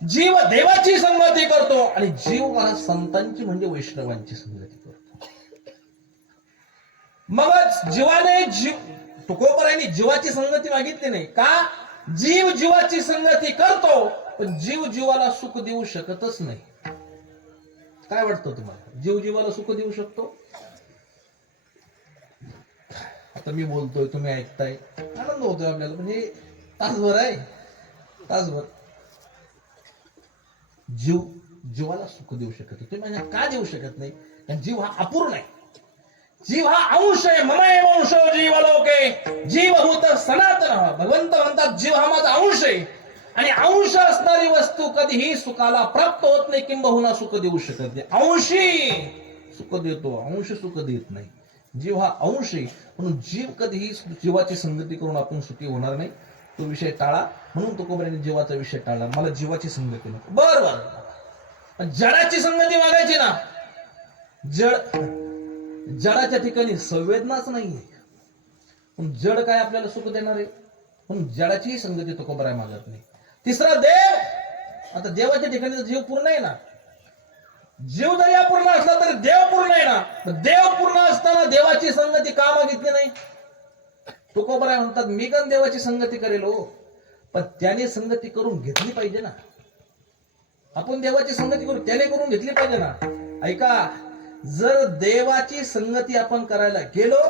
जीव देवाची संगती करतो आणि जीव मला संतांची म्हणजे वैष्णवांची संगती करतो. मगच जीवाने तुकोबरायांनी जीवाची संगती मागितली नाही. का? जीव जीवाची संगती करतो पण जीव जीवाला सुख देऊ शकतच नाही. काय वाटतं तुम्हाला? जीव जीवाला सुख देऊ शकतो? आता मी बोलतोय, तुम्ही ऐकताय, आनंद होतोय आपल्याला, म्हणजे तासभर आहे, तासभर. जीव जीवाला सुख देऊ शकत. तुम्ही म्हणजे का देऊ शकत नाही? कारण जीव हा अपूर्ण आहे. जीव हा अंश आहे. ममय वंश जीवलोके जीवभूत सनातन. भगवंत म्हणतात जीव हा माझा अंश आहे आणि अंश असणारी वस्तू कधीही सुखाला प्राप्त होत नाही, किंबहुना सुख देऊ शकत नाही. अंशी सुख देतो, अंश सुख देत नाही. जीव हा अंश आहे म्हणून जीव कधीही जीवाची संगती करून आपण सुखी होणार नाही. तो विषय टाळा. म्हणून तुकोबारांनी जीवाचा विषय टाळला. मला जीवाची संगती नको. बरोबर, जडाची संगती मागायची ना. जडाच्या ठिकाणी संवेदनाच नाहीये. पण जड काय आपल्याला सुख देणार आहे? म्हणून जडाची संगती तुकोबाराय मागत नाही. तिसरा, देव आता देवाच्या ठिकाणी तर जीव पूर्ण आहे ना. जीव जरी अपूर्ण असला तरी देव पूर्ण आहे ना. देव पूर्ण असताना देवाची संगती का मागितली नाही? तुकोबराय म्हणतात मी पण देवाची संगती करेल हो, पण त्याने संगती करून घेतली पाहिजे ना. आपण देवाची संगती करू, त्याने करून घेतली पाहिजे ना. ऐका, जर देवाची संगती आपण करायला गेलो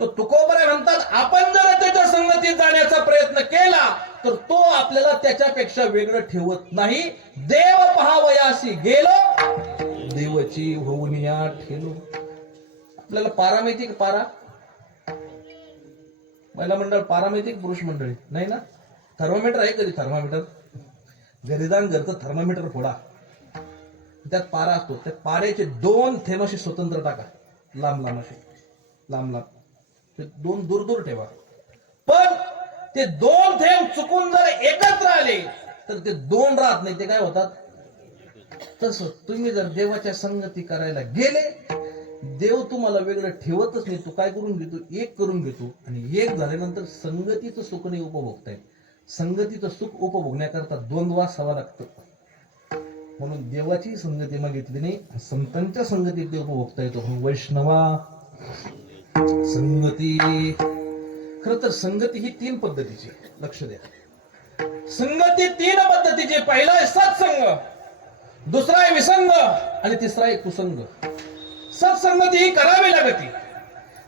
तर तुकोबराय म्हणतात आपण जर त्याच्या संगतीत जाण्याचा प्रयत्न केला तर तो आपल्याला त्याच्यापेक्षा वेगळं ठेवत नाही. देव पहावयासी गेलो देवची होऊन या ठेलो. आपल्याला पारा माहिती का? पारा महिला मंडळ पारा माहिती का? पुरुष मंडळी नाही ना. थर्मामीटर आहे कधी? थर्मामीटर घरी जाऊन घरचं थर्मामीटर फोडा, त्यात पारा असतो. त्या पाऱ्याचे 2 थेंब असे स्वतंत्र टाका, लांब लांब असे, लांब लांब, ते 2 दूर दूर ठेवा. पण ते 2 थेंब चुकून जर एकत्र आले तर ते 2 राहत नाही, ते काय होतात? तसं तुम्ही जर देवाच्या संगती करायला गेले, देव तुम्हाला वेगळं ठेवतच नाही. तू काय करून घेतो? एक करून घेतो. आणि एक झाल्यानंतर संगतीचं सुख नाही उपभोगता येत. संगतीचं सुख उपभोगण्याकरता द्वंद्व असावं लागतं. म्हणून देवाची संगती मागितली नाही, संतांच्या संगतीत देव उपभोगता येतो. वैष्णवा संगती. खर तर संगती ही 3 पद्धतीची, लक्ष द्या. संगती 3 पद्धतीची. पहिला आहे सत्संग, दुसरा आहे विसंग आणि तिसरा आहे कुसंग. सत्संगती ही करावी लागती,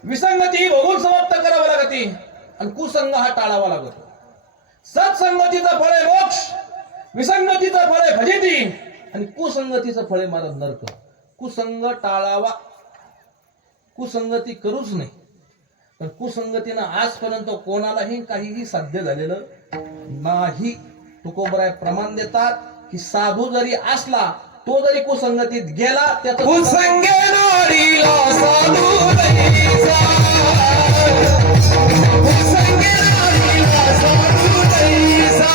विसंगती ही बघून समाप्त करावी लागती आणि कुसंग हा टाळावा लागतो. सत्संगतीचं फळ आहे मोक्ष, विसंगतीचं फळ आहे फजिती आणि कुसंगतीचं फळ आहे मारत नरक. कुसंग टाळावा, कुसंगती करूच नाही. पण कुसंगतीनं आजपर्यंत कोणालाही काहीही साध्य झालेलं नाही. तुकोबराय प्रमाण देतात की साधू जरी असला तो जरी कुसंगतीत गेला त्याचं कुसंगे नारीला साधू नैसा. कुसंगे नारीला साधू नैसा.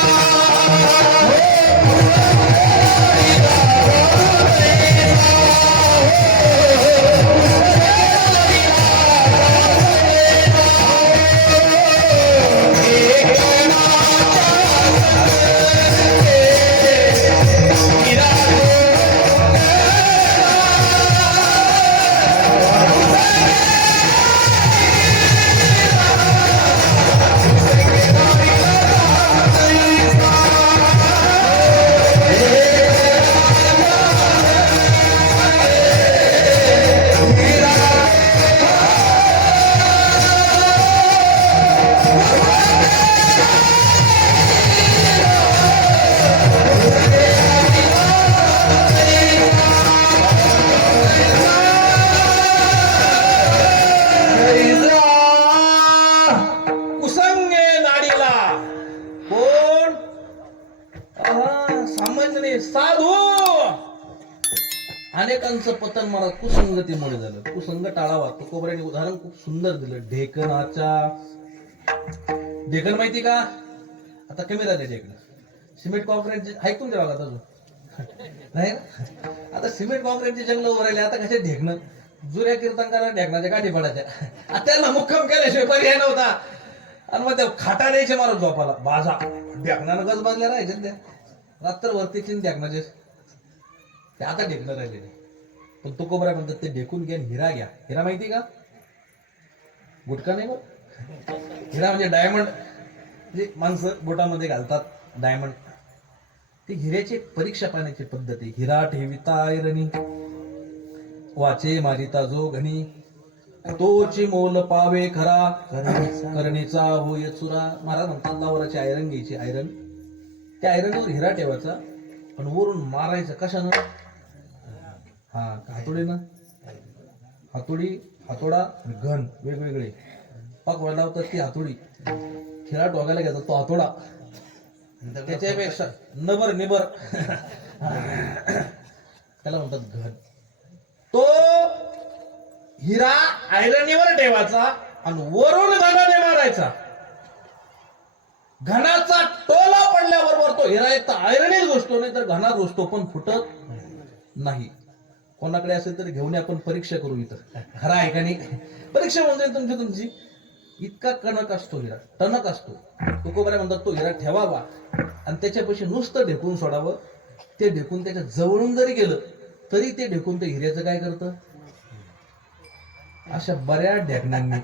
कुसंगे नाडीला. कोण? सामान्य नाही, साधू. अनेकांचं पतन मला कुसंगतीमुळे झालं. कुसंग टाळावा. तुकोबराने उदाहरण खूप सुंदर दिलं. ढेकणाच्या. ढेकण माहिती का? आता कमी राहिले ढेकण. सिमेंट कॉन्क्रीटचे ऐकून द्यावा का अजून? नाही ना? आता सिमेंट कॉन्क्रीटचे जंगल उभं राहिले. आता कसे ढेकणं? जुऱ्या कीर्तनकाला ढेकणाच्या गाठी पडायच्या. आता त्यांना मुक्काम केल्याशिवाय पर्याय नव्हता. आणि मग त्या खाटा द्यायचे मारून झोपाला. बाजा ढेकणानं गज बाजल्या राहायचे त्या रात्रभर तीन ढेकणाचे. ते आता ढेकणं राहिले नाही. पण तुकोबराय म्हणतात ते ढेकून घ्या, हिरा घ्या. हिरा माहिती का? गुटखा नाही बघ. हिरा म्हणजे डायमंड, जे माणसं बोटामध्ये घालतात डायमंड. ती हिऱ्याची एक परीक्षा पाहण्याची पद्धत आहे. हिरा ठेविता ऐरणी, वाचे मारिता जो घणी, तोची मोल पावे खरा, करणीचा होय चुरा. महाराज म्हणतात लावराची आयरन घ्यायची, आयरन. त्या आयरनवर हिरा ठेवायचा आणि वरून मारायचं. कशानं? हातोडीनं. हातोडी, हातोडा, घन वेगवेगळे पाक व्हायला लावतात. ती हातोडी हिरा टोगायला घेतात, तो हातोडा. त्याच्यापेक्षा नबर निबर त्याला म्हणतात घन. तो हिरा आयरनीवर ठेवायचा आणि वरून घनाने मारायचा. घनाचा टोला पडल्याबरोबर तो हिरा एक तर आयरनीच घुसतो, नाही तर घनात घुसतो, पण फुटत नाही. कोणाकडे असेल तरी घेऊन आपण परीक्षा करू. इथं खरा आहे का नाही? परीक्षा म्हणजे तुमची इतका कणक असतो हिरा, टणक असतो. तुकोबराय म्हणतात तो हिरा ठेवावा आणि त्याच्यापाशी नुसतं ढेकून सोडावं. ते ढेकून त्याच्या जवळून जरी गेलं तरी ते ढेकून ते हिऱ्याचं काय करतं? अशा बऱ्याच ढेकणांनी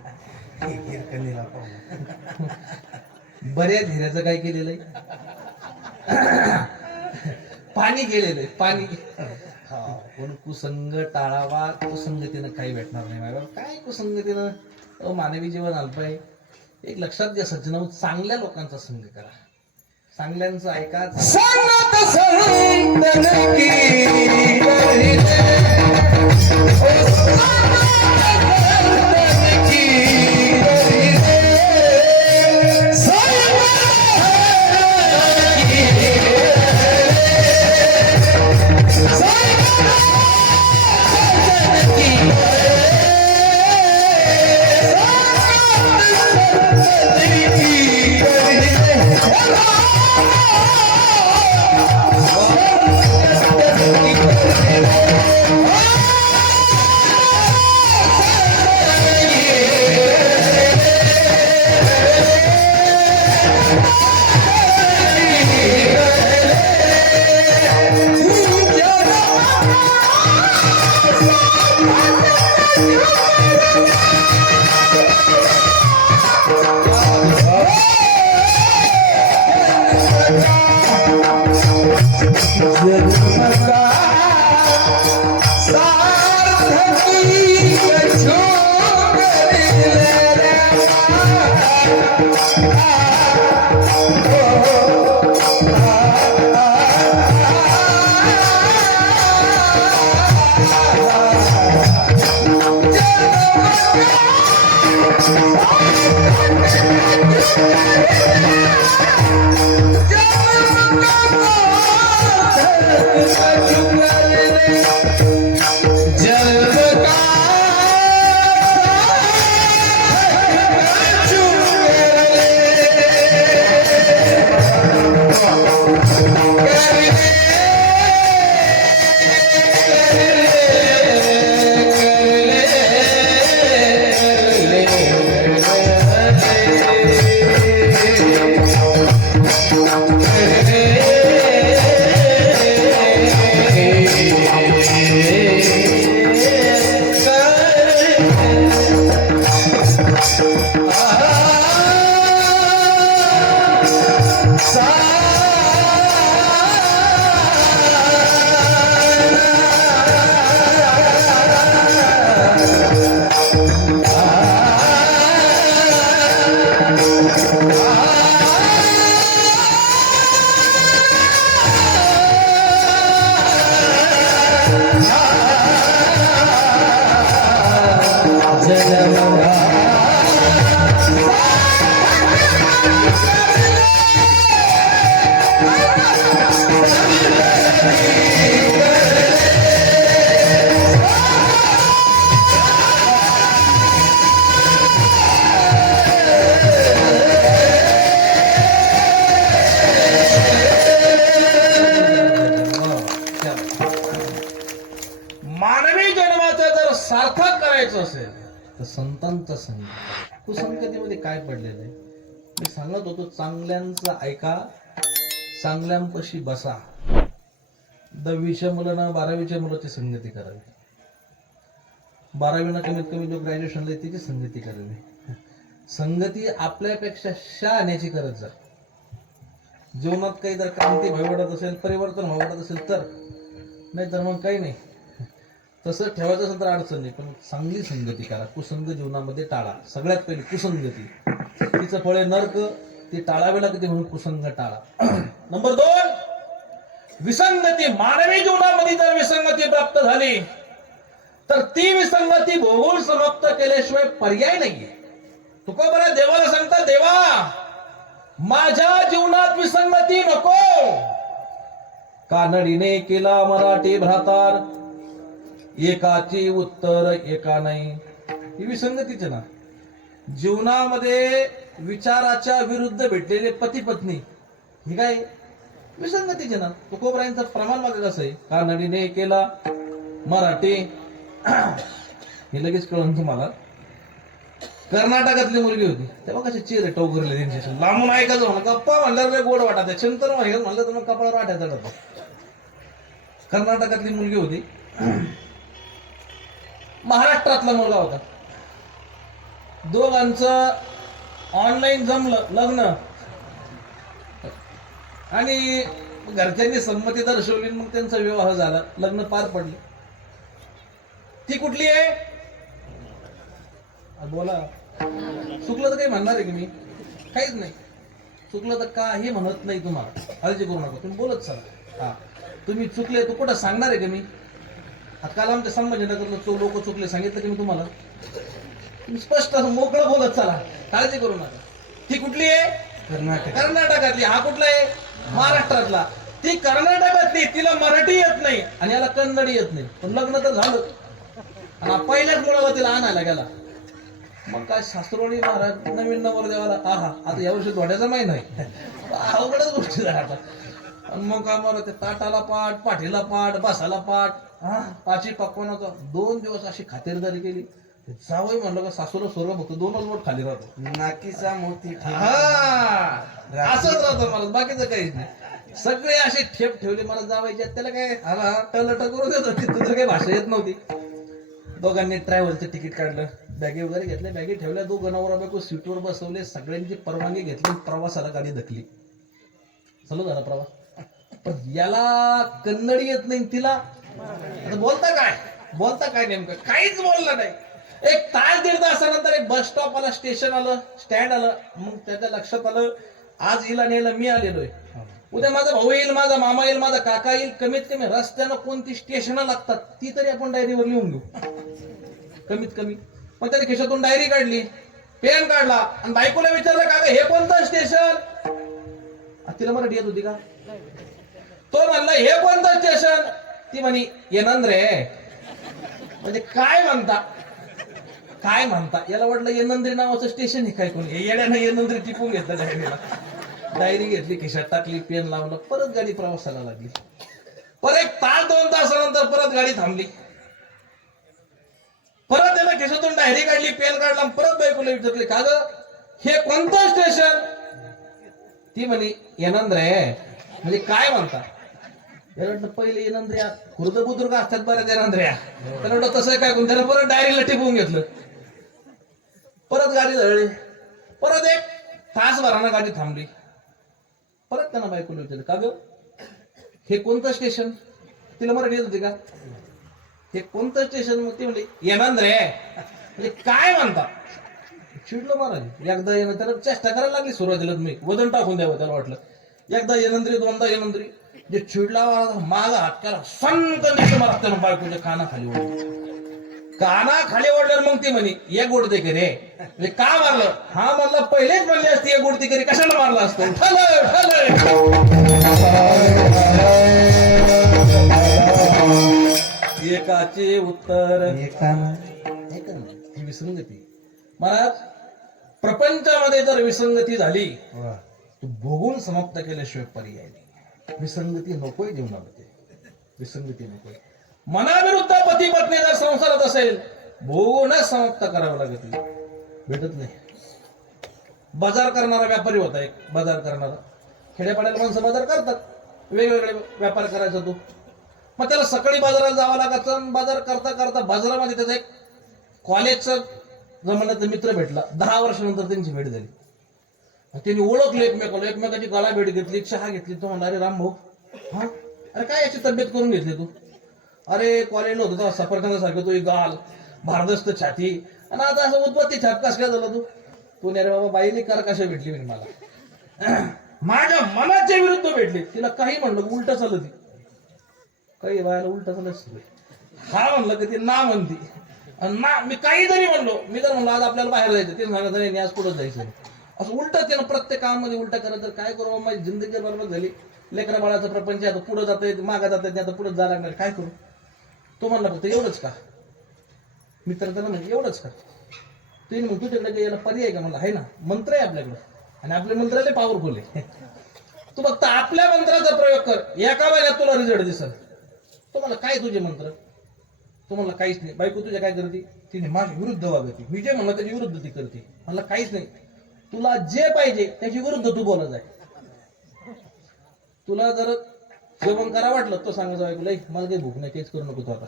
बऱ्याच हिऱ्याचं काय केलेलं आहे? पाणी केलेलं आहे, पाणी. पण कुसंग टाळावा, कुसंगतीनं काही भेटणार नाही माझ्या. काय कुसंगतीनं? मानवी जीवन अल्प आहे. एक लक्षात घ्या सज्जनाऊ, चांगल्या लोकांचा संग करा, चांगल्यांचं ऐका. संगत संतन की करिले, ओ संतन की करिले, संगत की संगत की मानवी जन्माचं जर सार्थक करायचं असेल तर संतांचा संग. कुसंगतीमध्ये काय पडलेलं आहे? मी सांगत होतो, चांगल्यांचं ऐका, चांगल्यांपाशी बसा. 10वीच्या मुलांना 12वीच्या मुलाची संगती करावी, 12वीना कमीत कमी जो ग्रॅज्युएशनला त्याची संगती करावी. संगती आपल्यापेक्षा शहाण्याची करत जा. जीवनात काही जर क्रांती वाटत असेल, परिवर्तन वाटत असेल तर, नाही तर मग काही नाही. तसं ठेवायचं असेल तर अडचण नाही, पण चांगली संगती करा. कुसंग जीवनामध्ये टाळा. सगळ्यात पहिली कुसंगती, तिचं फळ आहे नरक, ती टाळावी लागते, म्हणून कुसंग टाळा. नंबर 2, विसंगती. मानवी जीवनामध्ये जर विसंगती प्राप्त झाली तर ती विसंगती भोगून समाप्त केल्याशिवाय पर्याय नाहीये. तुकोबरा देवाला सांगता, देवा माझ्या जीवनात विसंगती नको. कानडीने केला मराठी भ्रातार, एकाची उत्तर एका नाही. ही विसंगतीच ना. जीवनामध्ये विचाराच्या विरुद्ध भेटलेले पती पत्नी, ही काय विसंगतीचे ना. तुकोबरायांचं प्रमाण बघा कसं आहे. कानडीने केला मराठी, हे लगेच कळून तुम्हाला. कर्नाटकातली मुलगी होती, तेव्हा कसे चेहरे टोकरले त्यांच्याशी. लांबून ऐकायचं म्हणलं, गप्पा म्हणल्यावर गोड वाटायचं. चिंतन म्हणलं तर मग कपाळावर वाटायचं. कर्नाटकातली मुलगी होती, महाराष्ट्रातला मुलगा होता. दोघांचं ऑनलाईन जमलं लग्न आणि घरच्यांनी संमती दर्शवली, मग त्यांचा विवाह झाला, लग्न पार पडले. ती कुठली आहे बोला. चुकलं तर काही म्हणणार आहे की मी? काहीच नाही. चुकलं तर काही म्हणत नाही, तुम्हाला काळजी करू नका, तुम्ही बोलत चला. हा तुम्ही चुकले तर कुठं सांगणार आहे का मी? आता काल आमच्या संभाजीनगरला लोक चुकले सांगितलं की मी तुम्हाला? तुम्ही स्पष्ट मोकळं बोलत चला, काळजी करू नका. ती कुठली आहे? कर्नाटकातली. हा कुठला आहे? महाराष्ट्रातला. ती कर्नाटकातली, तिला मराठी येत नाही आणि याला कन्नडी येत नाही, पण लग्न तर झालं आणि पहिल्याच मुलाला तिला आणायला गेला. मग काय सासरोळी महाराज नवीन नवरदेवाला आहा आता यावर्षी धोड्याचा महिना आहे, अवघडच गोष्टी झाल्या आता. आणि मग काय मला ते ताटाला पाठ, पाठीला पाठ, बसाला पाठ, हा पाची पकवानाचा 2 दिवस अशी खातिरदारी केली. जावई म्हणलं का सासूला स्वर्ग फक्त 2च बोट खाली राहतो, नाकीचा मोती. हा असंच राहतं मला, बाकीचं काहीच नाही. सगळे असे ठेप ठेवले मला जावायचे, त्याला काय आला टलट करून देत होती, तुझं काही भाषा येत नव्हती. दोघांनी ट्रॅव्हलचं तिकीट काढलं, बॅगे वगैरे घेतल्या, बॅगे ठेवल्या, दोघं नवरा बायको सीटवर बसवले, सगळ्यांची परवानगी घेतली, प्रवासाला गाडी धकली. चालू झाला प्रवास. पण याला कन्नडी येत नाही, तिला आता बोलता काय नेमकं काहीच बोललं नाही. 1 तास 1.5 तासानंतर एक बस स्टॉप आला, स्टेशन आलं, स्टँड आलं. मग त्याच्या लक्षात आलं आज हिला नेलं मी आलेलोय, उद्या माझा भाऊ येईल, माझा मामा येईल, माझा काका येईल. कमीत कमी रस्त्यानं कोणती स्टेशनं लागतात ती तरी आपण डायरीवर लिहून घेऊ, कमीत कमी. मग त्याने खिशातून डायरी काढली, पेन काढला आणि बायकोला विचारलं का हे कोणतं स्टेशन? तिला मराठी येत होती का? तो म्हणला हे कोणतं स्टेशन? ती म्हणी येनंद्रे. म्हणजे काय म्हणता याला वाटलं येनंद्री नावाचं स्टेशन हे काय कोणी येड्यानं येनंद्री टिपून घेतलं डायरीला. डायरी घेतली, खिशात टाकली, पेन लावलं, परत गाडी प्रवासाला लागली. परत 1 तास 2 तासानंतर परत गाडी थांबली. परत त्याला खिशातून डायरी काढली, पेन काढला, परत बायकोला विचारले का ग हे कोणतं स्टेशन? ती म्हणे येनंद्रे. म्हणजे काय म्हणता? याला वाटलं पहिले येनंद्र्या खुर्द बुद्रुक असतात बऱ्याच येनंद्र्या, त्याला वाटलं तसं काय कोण, त्याला परत डायरीला टिपून घेतलं. परत गाडी जळली, परत 1 तासभरानं गाडी थांबली. परत त्यांना बायकोला विचारलं का ग हे कोणतं स्टेशन? तिला मराठी येत होती का? हे कोणतं स्टेशन? मग ती म्हणली येनंद्रे. म्हणजे काय म्हणता? चिडलो महाराज. एकदा येणं त्याला चेष्टा करायला लागली सुरुवातीला, मी वजन टाकून द्यावं त्याला वाटलं. एकदा येनंद्री, 2दा येनंद्री. जे चिडला मागा हात केला, संत मला त्यानं बायकोच्या कानाखाली ओढलं. कानाखाली ओढल्यावर मग ती म्हणे एक गोडते की रे. म्हणजे का मारलं? हा म्हणला पहिलेच म्हणली असती एक गोडती करी, कशाला मारला असतो? एकाचे उत्तर ही विसंगती. महाराज प्रपंचामध्ये जर विसंगती झाली तर भोगून समाप्त केल्याशिवाय पर्याय नाही. विसंगती नकोय जीवनामध्ये, विसंगती नकोय. मनाविरुद्ध पती पत्नी जर संसारात असेल भोगूनच समाप्त करावं लागत, भेटत नाही. बाजार करणारा व्यापारी होता एक, बाजार करणारा. खेड्यापाड्याला माणसं बाजार करतात, वेगवेगळे व्यापार करायचा तो. मग त्याला सकाळी बाजाराला जावं लागायचं. बाजार करता करता बाजारामध्ये त्याचा एक कॉलेजचा जमान्याचा मित्र भेटला. 10 वर्षानंतर त्यांची भेट झाली. त्यांनी ओळखलं एकमेकाला, एकमेकाची गाला भेट घेतली, चहा घेतली. तो म्हणला अरे राम भाऊ, हा अरे काय याची तब्येत करून घेतली तू? अरे कॉलेजला होतो सफरचंदासारखं तू गाल, भारदस्त छाती, आणि आता असं उत्पत्ती छाप कस काय झाला तू? तो अरे बाबा बाईने कार कशा भेटली म्हणे मला, माझ्या मनाच्या विरुद्ध भेटली. तिला काही म्हणलं उलट चालत, काही बायला उलट चालत. हा म्हणलं की ती ना म्हणती, ना मी काही जरी म्हणलो, मी तर म्हणलो आज आपल्याला बाहेर जायचं, ते सांगत नाही आज पुढे जायचं. असं उलट त्यानं प्रत्येक कामामध्ये उलटा करत. तर काय करू, माझी जिंदगी बरोबर झाली. लेकरा बाळाचा प्रपंच आता पुढे जात येत, मागा जात येत, आता पुढे जायला लागणार, काय करू? तो म्हणला फक्त एवढंच का? मित्र त्याला म्हणजे एवढंच का? ते मग तुझ्याकडे याला पर्याय का? मला आहे ना, मंत्र आहे आपल्याकडे, आणि आपले मंत्रालय पॉवरफुल आहे. तू फक्त आपल्या मंत्राचा प्रयोग कर, एका महिन्यात तुला रिझल्ट दिसल. तो मला काय तुझे मंत्र? तो म्हणला काहीच नाही. बायको तुझ्या काय करते? तिने माझ्या विरुद्ध वागते, मी जे म्हणलं त्याच्या विरुद्ध ती करते. मला काहीच नाही. तुला जे पाहिजे त्याच्या विरुद्ध तू बोलत आहे. तुला जर जेवण करा वाटलं तो सांगायचं ऐकलं मला काही भूक नाही काहीच करू नको तू आता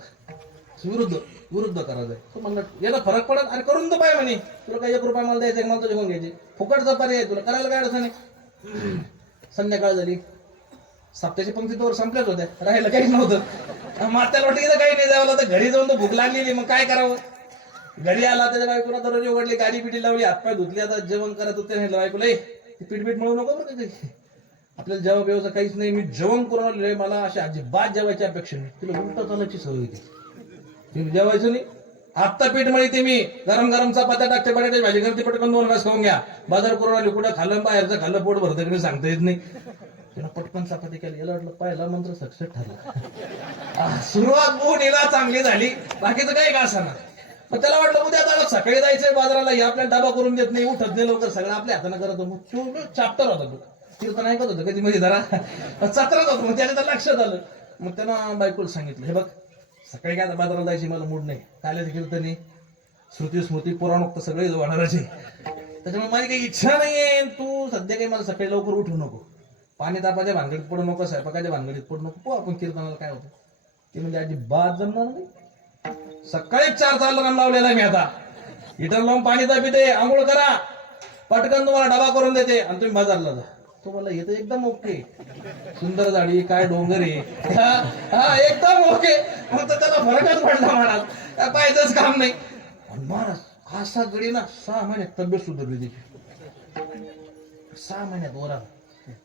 विरुद्ध विरुद्ध करायचं तो म्हणलं याला फरक पडत अरे करून तो पाय म्हणे तुला काही 1 रुपया मला द्यायचं मला तुझे घेऊन घ्यायचे फुकटचा पर्याय तुला करायला काय अडचण नाही. संध्याकाळ झाली सप्त्याची पंक्ती तोवर संपल्याच होत्या राहायला काहीच नव्हतं मात्याला वाटतं की काही नाही जावं तर घरी जाऊन तर भूक लागलेली मग काय करावं. घरी आला त्याच्या बायकोला दररोज उघडली गाडी पिटी लावली हातपाय धुतली आता जेवण करत होते नाही बायकोला ती पीठ मिळू नको बरं काही आपल्याला जेव्हा व्यवस्था काहीच नाही मी जेवण करून आलेलो आहे मला अशी अजिबात जेवायची अपेक्षा नाही तिला उलट चालायची सवय होती ती जेवायचं नाही आत्ता पीठ मळीते मी गरम गरम चपात्या टाकते बटाट्याची भाजी करते पटकन 2 घास खाऊन घ्या बाजार करून आली कुठं खाल्लं बाहेरचं खाल्लं पोट भरतं की सांगता येत नाही तिला पटकन चपाती केली याला वाटलं पहिला मंत्र सक्सेस ठरला सुरुवात बोनीला चांगली झाली बाकीचं काही का असणार मग त्याला वाटलं उद्या आता सकाळी जायचंय बाजाराला हे आपल्याला डबा करून देत नाही उठत नाही लवकर सगळं आपल्या हाताने करत मग तू चॅप्टर होता तू कीर्तन ऐकत होतं कधी मध्ये जरा चत्रात होतं मग त्याच्या लक्षात आलं मग त्यानं बायकोला सांगितलं हे बघ सकाळी काय बाजाराला जायची मला मूड नाही काल्याचं कीर्तनी श्रुती स्मृती पुराणोक्त सगळे होणारच आहे त्याच्यामुळे माझी काही इच्छा नाहीये तू सध्या काही मला सकाळी लवकर उठू नको पाणी तापाच्या भानगडीत पडू नको स्वयंपाकाच्या भानगडीत पडू नको आपण कीर्तनाला काय होतं ते म्हणजे अजिबात जमणार नाही सकाळी 4 अलार्म लावलेला मी आता हिटर लावून पाणी तापिते आंघोळ करा पटकन तुम्हाला डबा करून देते आणि तुम्ही बाजारला जा तुम्हाला येतं एकदम ओके सुंदर झाडी काय डोंगर आहे हा एकदम ओके मग तर त्याला फरकच पडला महाराज काय पाहिजेच काम नाही महाराज असा गडी ना 6 महिन्यात तब्येत सुधारली त्याची 6 महिन्यात वरा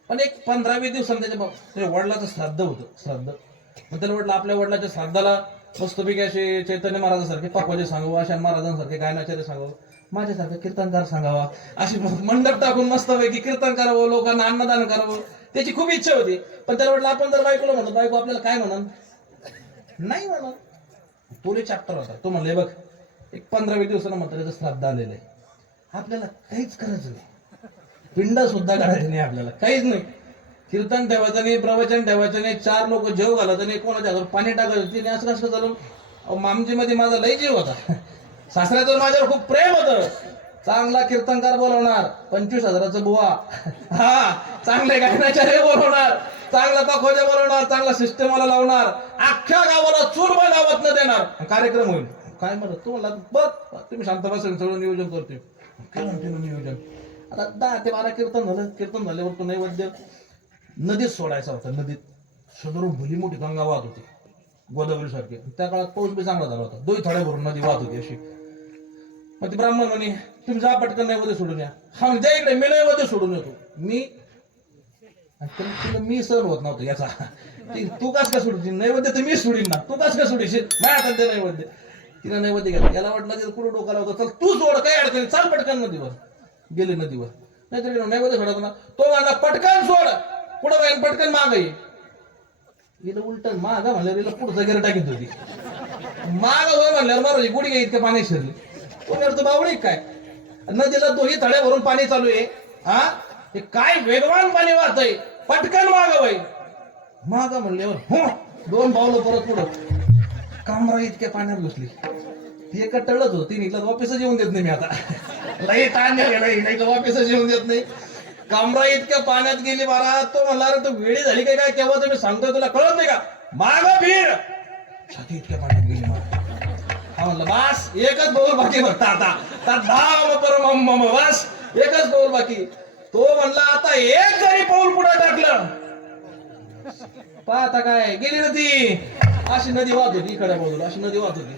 पण एक 15-20 दिवसांनी त्याच्या वडिलाचं श्राद्ध होतं श्राद्ध मग त्याला वाटलं आपल्या वडिलाच्या श्राद्धाला मस्तपैकी असे चैतन्य महाराजांसारखे पाखवाजे सांगावं अशा महाराजांसारखे गायनाचार्य सांगावं माझ्यासारखं कीर्तनकार सांगावा अशी मंडप टाकून मस्तपैकी कीर्तन करावं लोकांना अन्नदान करावं त्याची खूप इच्छा होती पण त्याला वाटलं आपण जर बायकोला म्हणतो बायको आपल्याला काय म्हणून नाही म्हणा तोले चॅप्टर होता तो म्हणले बघ एक 15-20 दिवसानं म्हणतो त्याचं श्राद्ध आलेलं आहे आपल्याला काहीच करायचं नाही पिंड सुद्धा काढायचं नाही आपल्याला काहीच नाही कीर्तन ठेवायचं नाही प्रवचन ठेवायचं नाही 4 लोक जेव घालायचं नाही कोणाच्या घरात पाणी टाकायचं नाही असं कसं झालं मामजीमध्ये माझा लय जीव होता सासऱ्याचं माझ्यावर खूप प्रेम होतं चांगला कीर्तनकार बोलवणार 25,000चा बुवा हा चांगले गायनाचार्य बोलवणार चांगला पाखोजा बोलवणार चांगला सिस्टमाला लावणार अख्ख्या गावाला चूरमा गावात न देणार कार्यक्रम होईल काय म्हणत तू म्हणला बघ तुम्ही शांत बसून सगळं नियोजन करतोय केलं नियोजन आता 10 ते 12 कीर्तन झालं कीर्तन झाल्यावर तो नैवेद्य नदीत सोडायचा होता नदीत सदरून भली मोठी गंगा वाहत होती गोदावरी सारखी त्या काळात पाऊस बी चांगला झाला होता 2 थोड्या भरून नदी वाहत होती अशी मग ते ब्राह्मण म्हणे तुम्ही जा पटकन नैवेद्य सोडून या हा द्या इकडे मी नैवेद्य सोडून येतो मी तुला मी सहन होत नव्हतं याचा तू कास का सोडशील नैवेद्य तर मी सोडीन ना तू कास का सोडशील नाही आता ते नैवेद्य तिला नैवेद्य घ्या याला वाटलं की कुठं डोकाला होतं चल तू सोड काही अडचणी चाल पटकन नदीवर गेले नदीवर नाहीतर नैवेद्य सोडत ना तो म्हणला पटकन सोड पुढं बाईन पटकन माग ये हिला उलट मागा म्हणल्यावर हिला पुढचा गेर टाकीत होती माग होय म्हणल्यावर मारो गुडी घ्या इतकं पाणी शिरली तो बावळी काय नदीला 2 थड्या भरून पाणी चालू आहे हा हे काय वेगवान पाणी वाहतय पटकन माग वय माग म्हणल्यावर हो 2 पावलं परत पुढं कामरा इतक्या पाण्यात घुसली ती एका टळत होती हिला वापसच येऊन देत नाही मी आता लई ताण गेला वापसच येऊन देत नाही कामरा इतक्या पाण्यात गेली बारा तो म्हणला रे तू वेळी झाली काय काय केव्हा तुम्ही सांगतोय तुला कळत नाही का माग फिर छाती इतक्या पाण्यात गेली माग हा म्हणलं बस एकच बोल बाकी फक्त आता धाम परम बस एकच बोल बाकी तो म्हणला आता एक जरी पाऊल पुढे टाकलं पाहता काय गेली ना ती अशी नदी वाहत होती इकडे बाजूला अशी नदी वाहत होती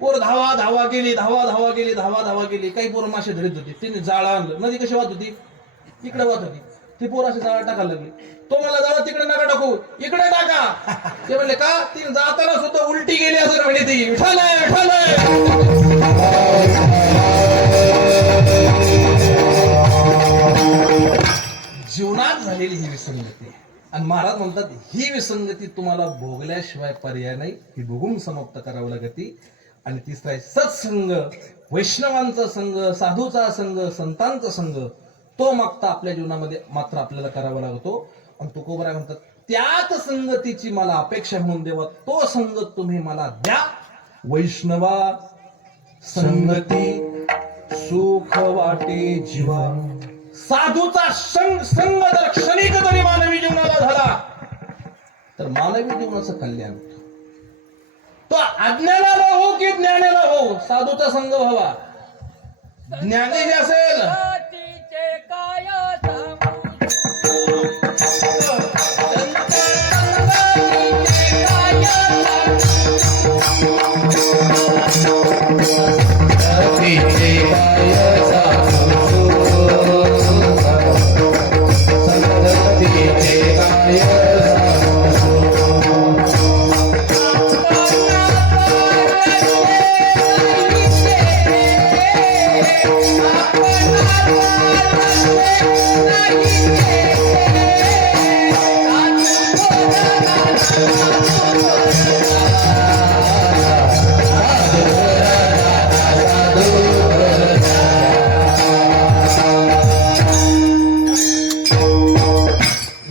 पोर धावा धावा गेली धावा गेली काही पोरं मासे धरीत होती तिने जाळं आणलं नदी कशी वाहत होती इकडे वाहत होती ती पोर अशी जाळं टाकायला लागली तो मला जाळं तिकडे नका टाकू इकडे टाका ते म्हणले का ती जाताना सुद्धा उलटी गेली असं म्हणे ती विठाल जीवनात झालेली ही विसंगती आणि महाराज म्हणतात ही विसंगती तुम्हाला भोगल्याशिवाय पर्याय नाही ही भोगून समाप्त करावं लागते आणि तिसरा आहे सत्संग वैष्णवांचा संघ साधूचा संघ संतांचा संघ तो मागता आपल्या जीवनामध्ये मात्र आपल्याला करावा लागतो आणि तुकोबराय म्हणतात त्याच संगतीची मला अपेक्षा म्हणून देवा तो संग तुम्ही मला द्या वैष्णवा संगती सुख वाटे जीवा साधूचा संग जर क्षणिक जरी मानवी जीवनाला झाला तर मानवी जीवनाचं कल्याण होतं. तो अज्ञानाला हो की ज्ञानाला हो साधूचा संघ व्हावा. ज्ञानी जे असेल जातीचे काय सांगू जातीचे काय सांगू संगतीचे काय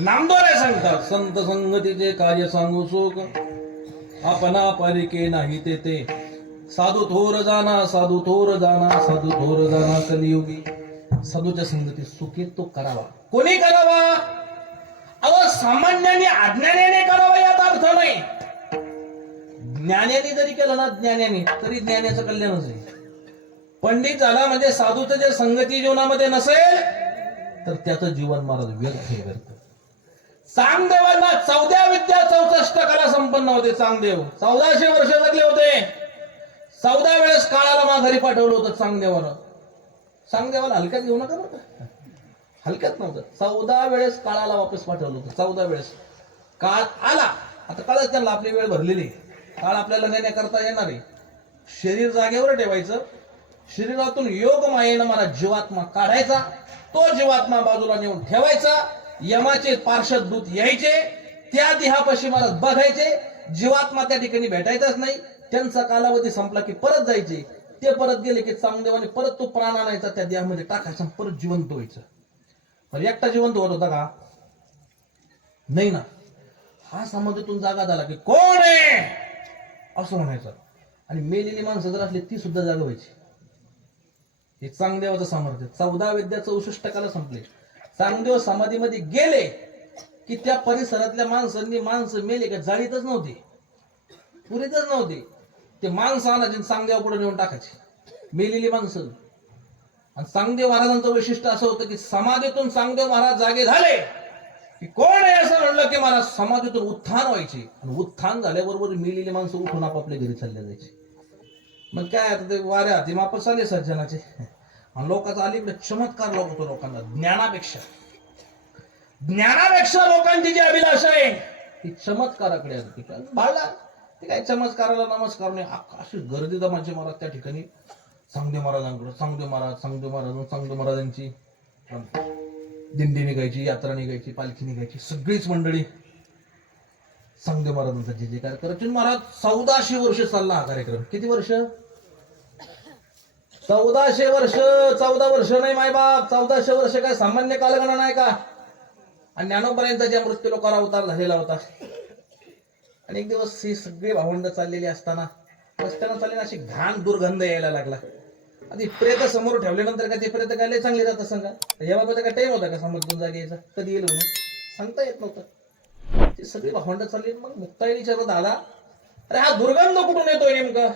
नामदोरे सांगतात संत संगतीचे कार्य सांगू सुख आपणा परिके नाही ते साधू थोर जाना साधू थोर जाना साधू थोर जाना कलियुगी. साधूच्या संगतीत सुख तो करावा. कोणी करावा? अव सामान्याने अज्ञानाने करावा यात अर्थ नाही. ज्ञानाने जरी केलं ना ज्ञानाने तरी ज्ञानाचं कल्याणच आहे. पंडित झाला म्हणजे साधूचं जे संगती जीवनामध्ये नसेल तर त्याचं जीवन महाराज व्यर्थ करत. चांगदेवांना 14 विद्या 64 कला संपन्न होते. चांगदेव 1400 वर्ष जगले होते. 14 वेळेस काळाला माघारी पाठवलं होतं चांगदेवानं. चांगदेवाला हलक्यात घेऊ नका बरं का, हलक्यात नव्हतं. 14 वेळेस काळाला वापस पाठवलं होतं. 14 वेळेस काळ आला. आता काळच त्यांना आपली वेळ भरलेली. काळ आपल्याला नेण्या करता येणार आहे. शरीर जागेवर ठेवायचं. शरीरातून योग मायेनं मला जीवात्मा काढायचा. तो जीवात्मा बाजूला नेऊन ठेवायचा. यमाचे पार्षद दूत यायचे. त्या देहापाशी मला बघायचे. जीवात्मा त्या ठिकाणी भेटायचाच नाही. त्यांचा कालावधी संपला की परत जायचे. ते परत गेले की चांगदेवाने परत तो प्राण आणायचा त्या देहामध्ये टाकायचा. परत जिवंत व्हायचं. पण एकटा जिवंत होत होता का? नाही ना. हा समाधीतून जागा झाला की कोण आहे असं म्हणायचं. आणि मेलेली माणसं जर असली ती सुद्धा जागा व्हायची. हे चांगदेवाचं सामर्थ्य. 14 विद्याचं 64 कला संपले. चांगदेव समाधीमध्ये गेले की त्या परिसरातल्या माणसं मेले का जाळीतच नव्हते, पुरीतच नव्हते. ते माणसं आणायचे चांगदेव पुढे नेऊन टाकायचे मेलेली माणसं. आणि चांगदेव महाराजांचं वैशिष्ट्य असं होतं की समाधीतून चांगदेव महाराज जागे झाले की कोण आहे असं म्हणलं की मला समाधीतून उत्थान व्हायचे. आणि उत्थान झाल्याबरोबर मेलेली माणसं उठून आपापल्या घरी चालल्या जायचे. मग काय आता ते वाऱ्या हाती मापस आले सज्जनाचे. आणि लोकांचा अलीकडे चमत्कार लोक होतो. लोकांना ज्ञानापेक्षा लोकांची जी अभिलाषा आहे ती चमत्काराकडे असते. बाळला ते काय चमत्काराला नमस्कार नाही. अशी गर्दी जमायची महाराज त्या ठिकाणी. चांगदेव महाराजांकडे चांगदेव महाराजांची दिंडी निघायची, यात्रा निघायची, पालखी निघायची. सगळीच मंडळी चांगदेव महाराजांचा जे जे काय करायचे. महाराज 1400 वर्ष चालला हा कार्यक्रम. किती वर्ष? 1400 वर्ष. 14 वर्ष नाही मायबाप. 1400 वर्ष काय सामान्य कालगणना नाही का? आणि ज्ञानोबांचा ज्या मृत्यू लोकांना अवतार झालेला होता. आणि एक दिवस ही सगळी भावंड चाललेली असताना रस्त्यानं चाललेली अशी घाण दुर्गंध यायला लागला. आधी प्रेत समोर ठेवल्यानंतर का ते प्रेत काय लय चांगली राहत सांगा. या बाबाचा काय टाइम होता का समोरून जागे यायचा? कधी येईल म्हणून सांगता येत नव्हतं. ती सगळी भावंड चालली. मग मुक्ताईने आला, अरे हा दुर्गंध कुठून येतोय नेमका?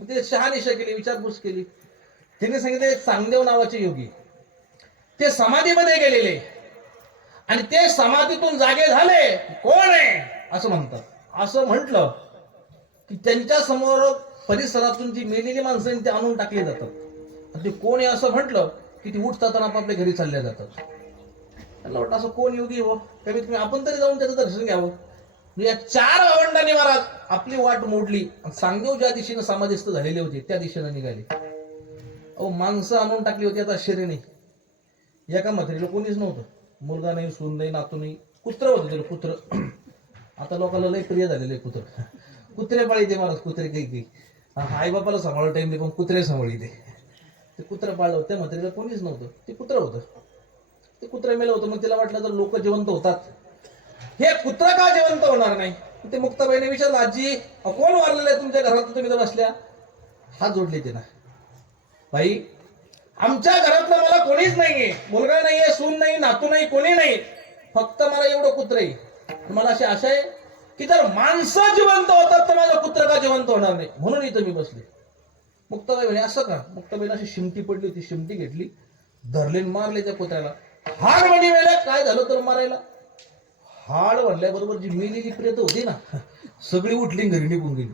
ते शहानिशा केली, विचारपूस केली. त्यांनी सांगितले चांगदेव नावाचे योगी ते समाधीमध्ये गेलेले आणि ते समाधीतून जागे झाले. कोण आहे असं म्हणतात. असं म्हटलं की त्यांच्या समोर परिसरातून जी मेलेली माणसं ते आणून टाकली जातात. ते कोण आहे असं म्हटलं की ती उठतात आणि आपापल्या घरी चालल्या जातात. त्यांना वाटतं असं कोण योगी हो, कमीत कमी आपण तरी जाऊन त्याचं दर्शन घ्यावं. या 4 भावंडांनी महाराज आपली वाट मोडली. चांगदेव ज्या दिशेने समाधीस्थ झालेले होते त्या दिशेने निघाले. माणसं आणून टाकली होती. आता आश्चर्य नाही. एका म्हातारीला कोणीच नव्हतं. मुलगा नाही, सून नाही, नातू नाही. कुत्र होतं त्याला, कुत्र. आता लोकांना लय प्रिय झालेलं आहे कुत्र. कुत्रे पाळी दे महाराज. कुत्रे काही आई बापाला सांभाळा टाइम दे पण कुत्रे सांभाळी दे. ते कुत्र पाळलं होतं. त्या म्हातारीला कोणीच नव्हतं. ते कुत्र होतं. ते कुत्र मेलं होतं. मग तिला वाटलं जर लोक जिवंत होतात हे कुत्र का जिवंत होणार नाही? ते मुक्ताबाईने विचारलं, आजी कोण वारलेलं आहे तुमच्या घरात? तुम्ही तर बसल्या. हात जोडले ते ना. बाई आमच्या घरातलं मला कोणीच नाहीये. मुलगा नाहीये, सून नाही, नातू नाही, कोणी नाही. फक्त मला एवढं कुत्र आहे. मला अशी आशा आहे की जर माणसं जिवंत होतात तर माझा पुत्र का जिवंत होणार नाही, म्हणून इथं मी बसले. मुक्ताबाई म्हणे असं का? मुक्ताबाईला अशी शिमटी पडली होती, शिमटी घेतली, धरले मारले त्या कुत्र्याला. हाड म्हणजे वेळेला काय झालं तर मारायला? हाड म्हणल्याबरोबर जी मेलेली प्रेत होती ना, सगळी उठली घरी निघून गेली.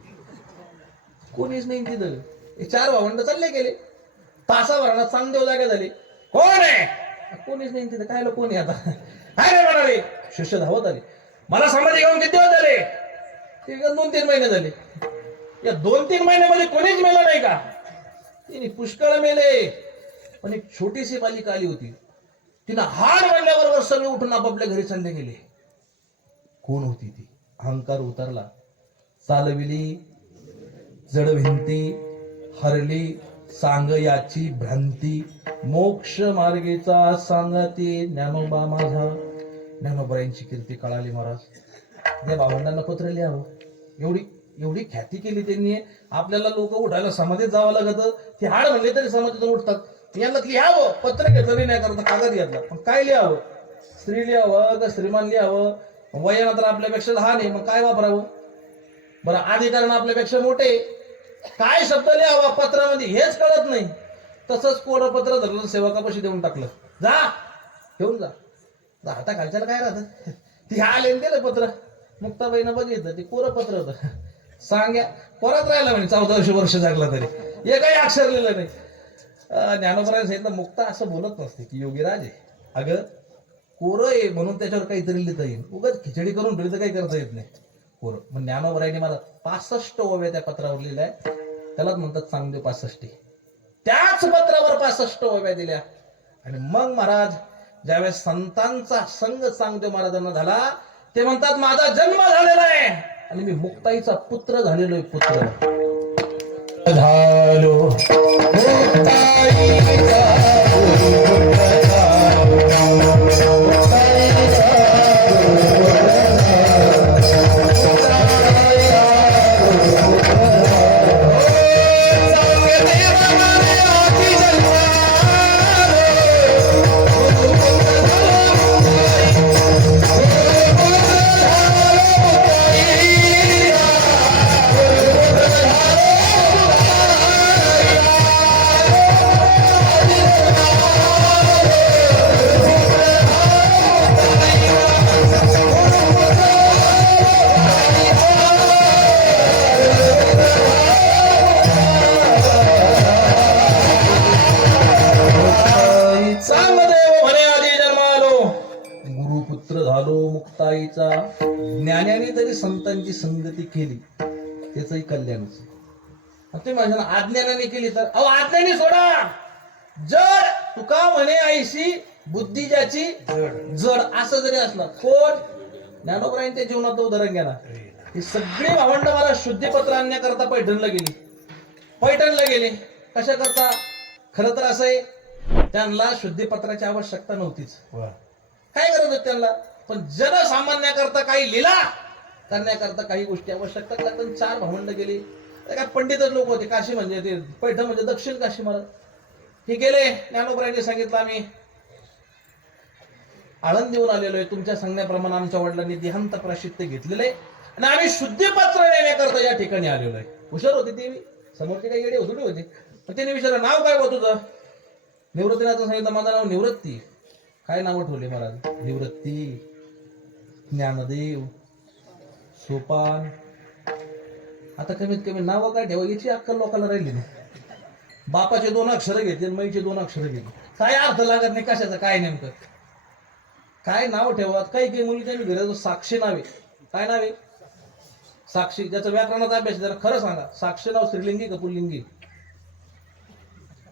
कोणीच नाही तिथं. हे 4 भावंड चालले गेले. तासाभराला चांगदेव जागे झाले. कोण आहे? कोणीच नाही तिथं. काय कोणी आता? काय रे म्हणाले. शिष्य धावत आले. मला समाधी घेऊन किती दिवस झाले? ते 2-3 महिने झाले. या 2-3 महिन्यामध्ये कोणीच मेलं नाही का? तिने पुष्कळ मेले. पण एक छोटीशी बालिका आली होती. तिनं हाड म्हणल्याबरोबर सगळे उठून आपापल्या घरी चालले गेले. कोण होती ती? अहंकार उतरला. चालविली जड भिंती, हरली सांग याची भ्रांती, मोक्ष मार्गेचा सांगते ज्ञानोबा माझा. ज्ञानोबाईंची कीर्ती कळाली महाराज. त्या भावंडांना पत्र लिहावं. एवढी ख्याती केली त्यांनी. आपल्याला लोक उठायला समाधीत जावं लागत. ते हाड म्हणले तरी समाधीतून उठतात. यांना लिहावं. पत्र घेतलं नाही करता, कागद घेतला. पण काय लिहावं? स्त्री लिहावं का श्रीमान लिहावं? वयानं तर आपल्यापेक्षा लहान आहे, मग काय वापरावं बरं? अधिकारण आपल्यापेक्षा मोठे. काय शब्द लिहावा पत्रामध्ये हेच कळत नाही. तसंच कोरं पत्र धरलं, सेवकापाशी देऊन टाकलं. जा ठेवून जा. आता खालच्याला काय राहत? ती आले दिलं पत्र. मुक्ताबाईनं बघितलं, ते कोरं पत्र होतं. सांग्या परत राहिला म्हणे 1400 वर्ष जगला तरी हे काही अक्षर लिहिलं नाही. ज्ञानोबराने सांगितलं, मुक्ता असं बोलत नसते की योगीराज आहे. अगं कोरं आहे म्हणून त्याच्यावर काहीतरी लिहिता येईल. उगाच खिचडी करून ठेवली तर काही करता येत नाही. कोरं मग ज्ञानोबराने मला 65 ओव्या त्या पत्रावर लिहिल्या. त्यालाच म्हणतात चांगदेव 65. त्याच पत्रावर 65 ओव्या दिल्या. आणि मग महाराज ज्यावेळेस संतांचा संग चांगदेव महाराजांना झाला, ते म्हणतात माझा जन्म झालेला आहे आणि मी मुक्ताईचा पुत्र झालेलो आहे. पुत्र झालो मुक्ताईचा मुक्ताईचा. ज्ञानाने तरी संतांची संगती केली त्याचंही कल्याणच. ते माझ्या अज्ञानाने केली तर अज्ञानी सोडा. जड तुका म्हणे ऐशी बुद्धी ज्याची जड असं जरी असलं. कोण? ज्ञानोबरायांच्या जीवनात उदाहरण घ्या ना. ही सगळी भावंड मला शुद्धीपत्र आणण्याकरता पैठणला गेली. पैठणला गेली कशा करता? खरं तर असं आहे, त्यांना शुद्धीपत्राची आवश्यकता नव्हतीच. काय गरज होती त्यांना? पण जनसामान्याकरता काही लिला करण्याकरता काही गोष्टी आवश्यकता लागतात. 4 भावंड गेली. काय पंडितच लोक होते. काशी म्हणजे ते पैठण म्हणजे दक्षिण काशी महाराज. हे गेले. ज्ञानोबरायांनी सांगितलं आम्ही आळंदीहून आलेलो आहे. तुमच्या सांगण्याप्रमाणे आमच्या वडिलांनी देहांत प्राशित्य घेतलेलं आहे आणि आम्ही शुद्धीपत्र देण्याकरता या ठिकाणी आलेलो आहे. हुशार होते ते. समोरचे काही येडे होते होते. पण त्यांनी विचारलं नाव काय हो तुझं? निवृत्तीनाथचं सांगितलं माझं नाव निवृत्ती. काय नाव ठेवले महाराज? निवृत्ती, ज्ञानदेव, सोपान. आता कमीत कमी नाव काय ठेवा याची अक्कल लोकांना राहिली नाही. बापाचे 2 अक्षर घेतले, माईचे 2 अक्षर घेतले. काय अर्थ लागत नाही कशाचं. काय नेमकं काय नाव ठेवत? काही काही मुली त्यांनी घरात साक्षी नावे. काय नावे? साक्षी. ज्याचा व्याकरणाचा अभ्यास जरा खरं सांगा. साक्षी नाव स्त्रीलिंगी का पुल्लिंगी?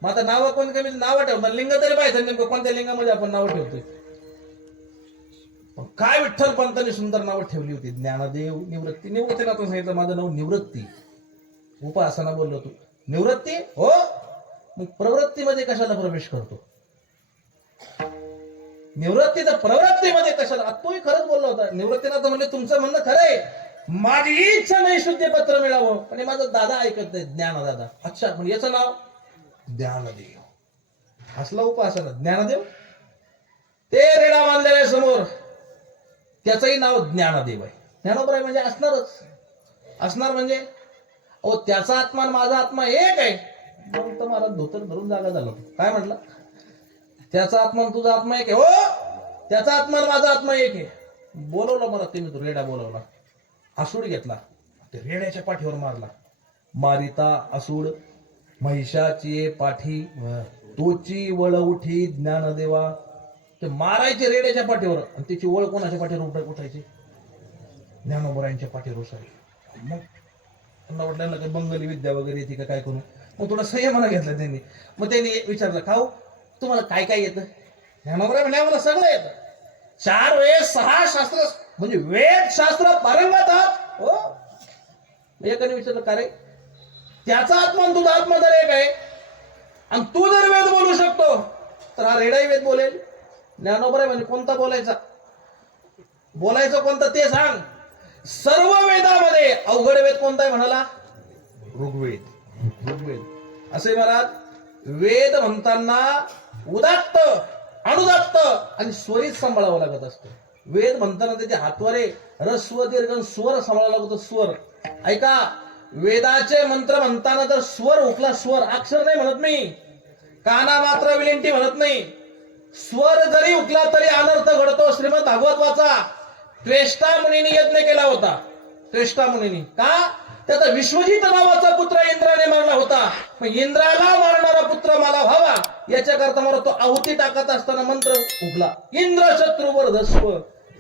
मग आता नाव कोण कमी नावं ठेवतात. लिंग तरी पाहिजे नेमकं कोणत्या लिंगामध्ये आपण नावं ठेवतोय. काय विठ्ठल पंतांनी सुंदर नावं ठेवली होती. ज्ञानदेव, निवृत्ती. निवृत्तीनाथून सांगितलं माझं नाव निवृत्ती. उपासना बोललो तू निवृत्ती हो. मग प्रवृत्तीमध्ये कशाला प्रवेश करतो? निवृत्ती तर प्रवृत्तीमध्ये कशाला? तोही खरंच बोलला होता. निवृत्तीनाथ म्हणजे तुमचं म्हणणं खरंय, माझी इच्छा नाही शुद्धीपत्र मिळावं आणि माझा दादा ऐकत नाही ज्ञानदादा. अच्छा म्हणजे याचं नाव ज्ञानदेव. हसला उपासना. ज्ञानदेव ते रेडा बांधलेल्या समोर त्याचंही नाव ज्ञानदेव आहे. ज्ञानोबराय म्हणजे असणार म्हणजे ओ त्याचा आत्मा आणि माझा आत्मा एक आहे. मग तर मला धोतर धरून जागा झालं. काय म्हटलं? त्याचा आत्मा आणि तुझा आत्मा एक आहे. हो त्याचा आत्मा आणि माझा आत्मा एक आहे. बोलवलं मला ते, मी तो रेडा बोलवला, आसूड घेतला, ते रेड्याच्या पाठीवर मारला. मारिता आसूड महिषाची पाठी तोची वळ उठी ज्ञानदेवा. ते मारायचे रेड्याच्या पाठीवर आणि त्याची वळ कोणाच्या पाठीवर उठायची? ज्ञानोबरायांच्या पाठीवर उठायची. मग त्यांना वाटलं काही बंगाली विद्या वगैरे येते का काय करू. मग थोडा संयमानं घेतला त्यांनी. मग त्यांनी विचारलं, खाऊ तुम्हाला काय काय येतं? ज्ञानोबराय म्हणे मला सगळं येतं. 4 वेद 6 शास्त्र म्हणजे वेद शास्त्र पारंगत आहात. हो. एकाने विचारलं, का रे त्याचा आत्मा आणि तुझा आत्मा जर एक आहे आणि तू जर वेद बोलू शकतो तर हा रेडाही वेद बोलेल. ज्ञानोबराय म्हणजे कोणता बोलायचं कोणतं ते सांग. सर्व वेदामध्ये अवघड वेद कोणता आहे म्हणाला? ऋग्वेद. असे महाराज वेद म्हणताना उदात्त अनुदात्त आणि स्वरित सांभाळावं लागत असतं. वेद म्हणताना त्याचे हातवारे रस्व दीर्घ स्वर सांभाळावं लागतो. स्वर ऐका, वेदाचे मंत्र म्हणताना जर स्वर उठला, स्वर अक्षर नाही म्हणत मी, काना मात्र विलिंटी म्हणत नाही, स्वर जरी उठला तरी अनर्थ घडतो. श्रीमद भागवत वाचा. त्रेष्टा मुनीने यज्ञ केला होता. त्रेष्टा मुनीने का? त्याचा विश्वजित नावाचा पुत्र इंद्राने मारला होता. मग इंद्राला मारणारा पुत्र मला व्हावा याच्याकरता मला तो आहुती टाकत असताना मंत्र उगला, इंद्र शत्रूवर धस्व.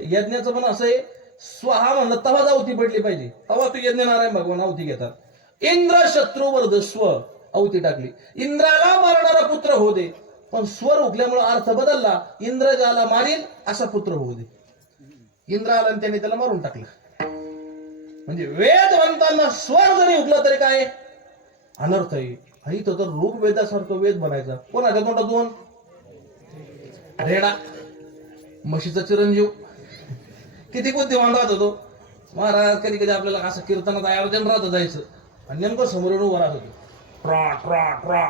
यज्ञाचं पण असं आहे, स्वहा म्हणलं तेव्हाच आहुती पडली पाहिजे, तेव्हा तू यज्ञ नारायण भगवान आहुती घेतात. इंद्र शत्रूवर धस्व आहुती टाकली. इंद्राला मारणारा पुत्र होऊ दे, पण स्वर उगल्यामुळे अर्थ बदलला. इंद्र ज्याला मारील असा पुत्र होऊ दे. इंद्र आला आणि त्याने त्याला मारून टाकलं. म्हणजे वेद म्हणताना स्वर जरी उठला तरी काय अनर्थ आहे. आणि तो तर ऋग्वेदासारखं वेद बनायचा. कोणाच्या तोंडातून? रेडा, म्हशीचा चिरंजीव. किती बुद्धिमान राहत होतो महाराज. कधी कधी आपल्याला असं कीर्तनात आयोजन राहत जायचं आणि नेमकं समोर येऊन उभं राहत होतो. ट्रा ट्रा ट्रा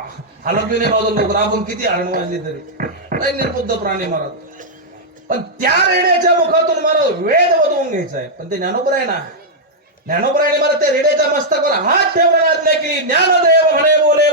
हलत बी नाही बाजूला लवकर. आपण किती हरण वाजली तरी निर्बुद्ध प्राणी महाराज. पण त्या रेड्याच्या मुखातून मला वेद वधवून घ्यायचा आहे. पण ते ज्ञानोबराय ना, ज्ञानोबरायने मला त्या रेड्याच्या मस्तकावर हात ठेवण्याची आज्ञा केली. ज्ञानदेव म्हणे बोले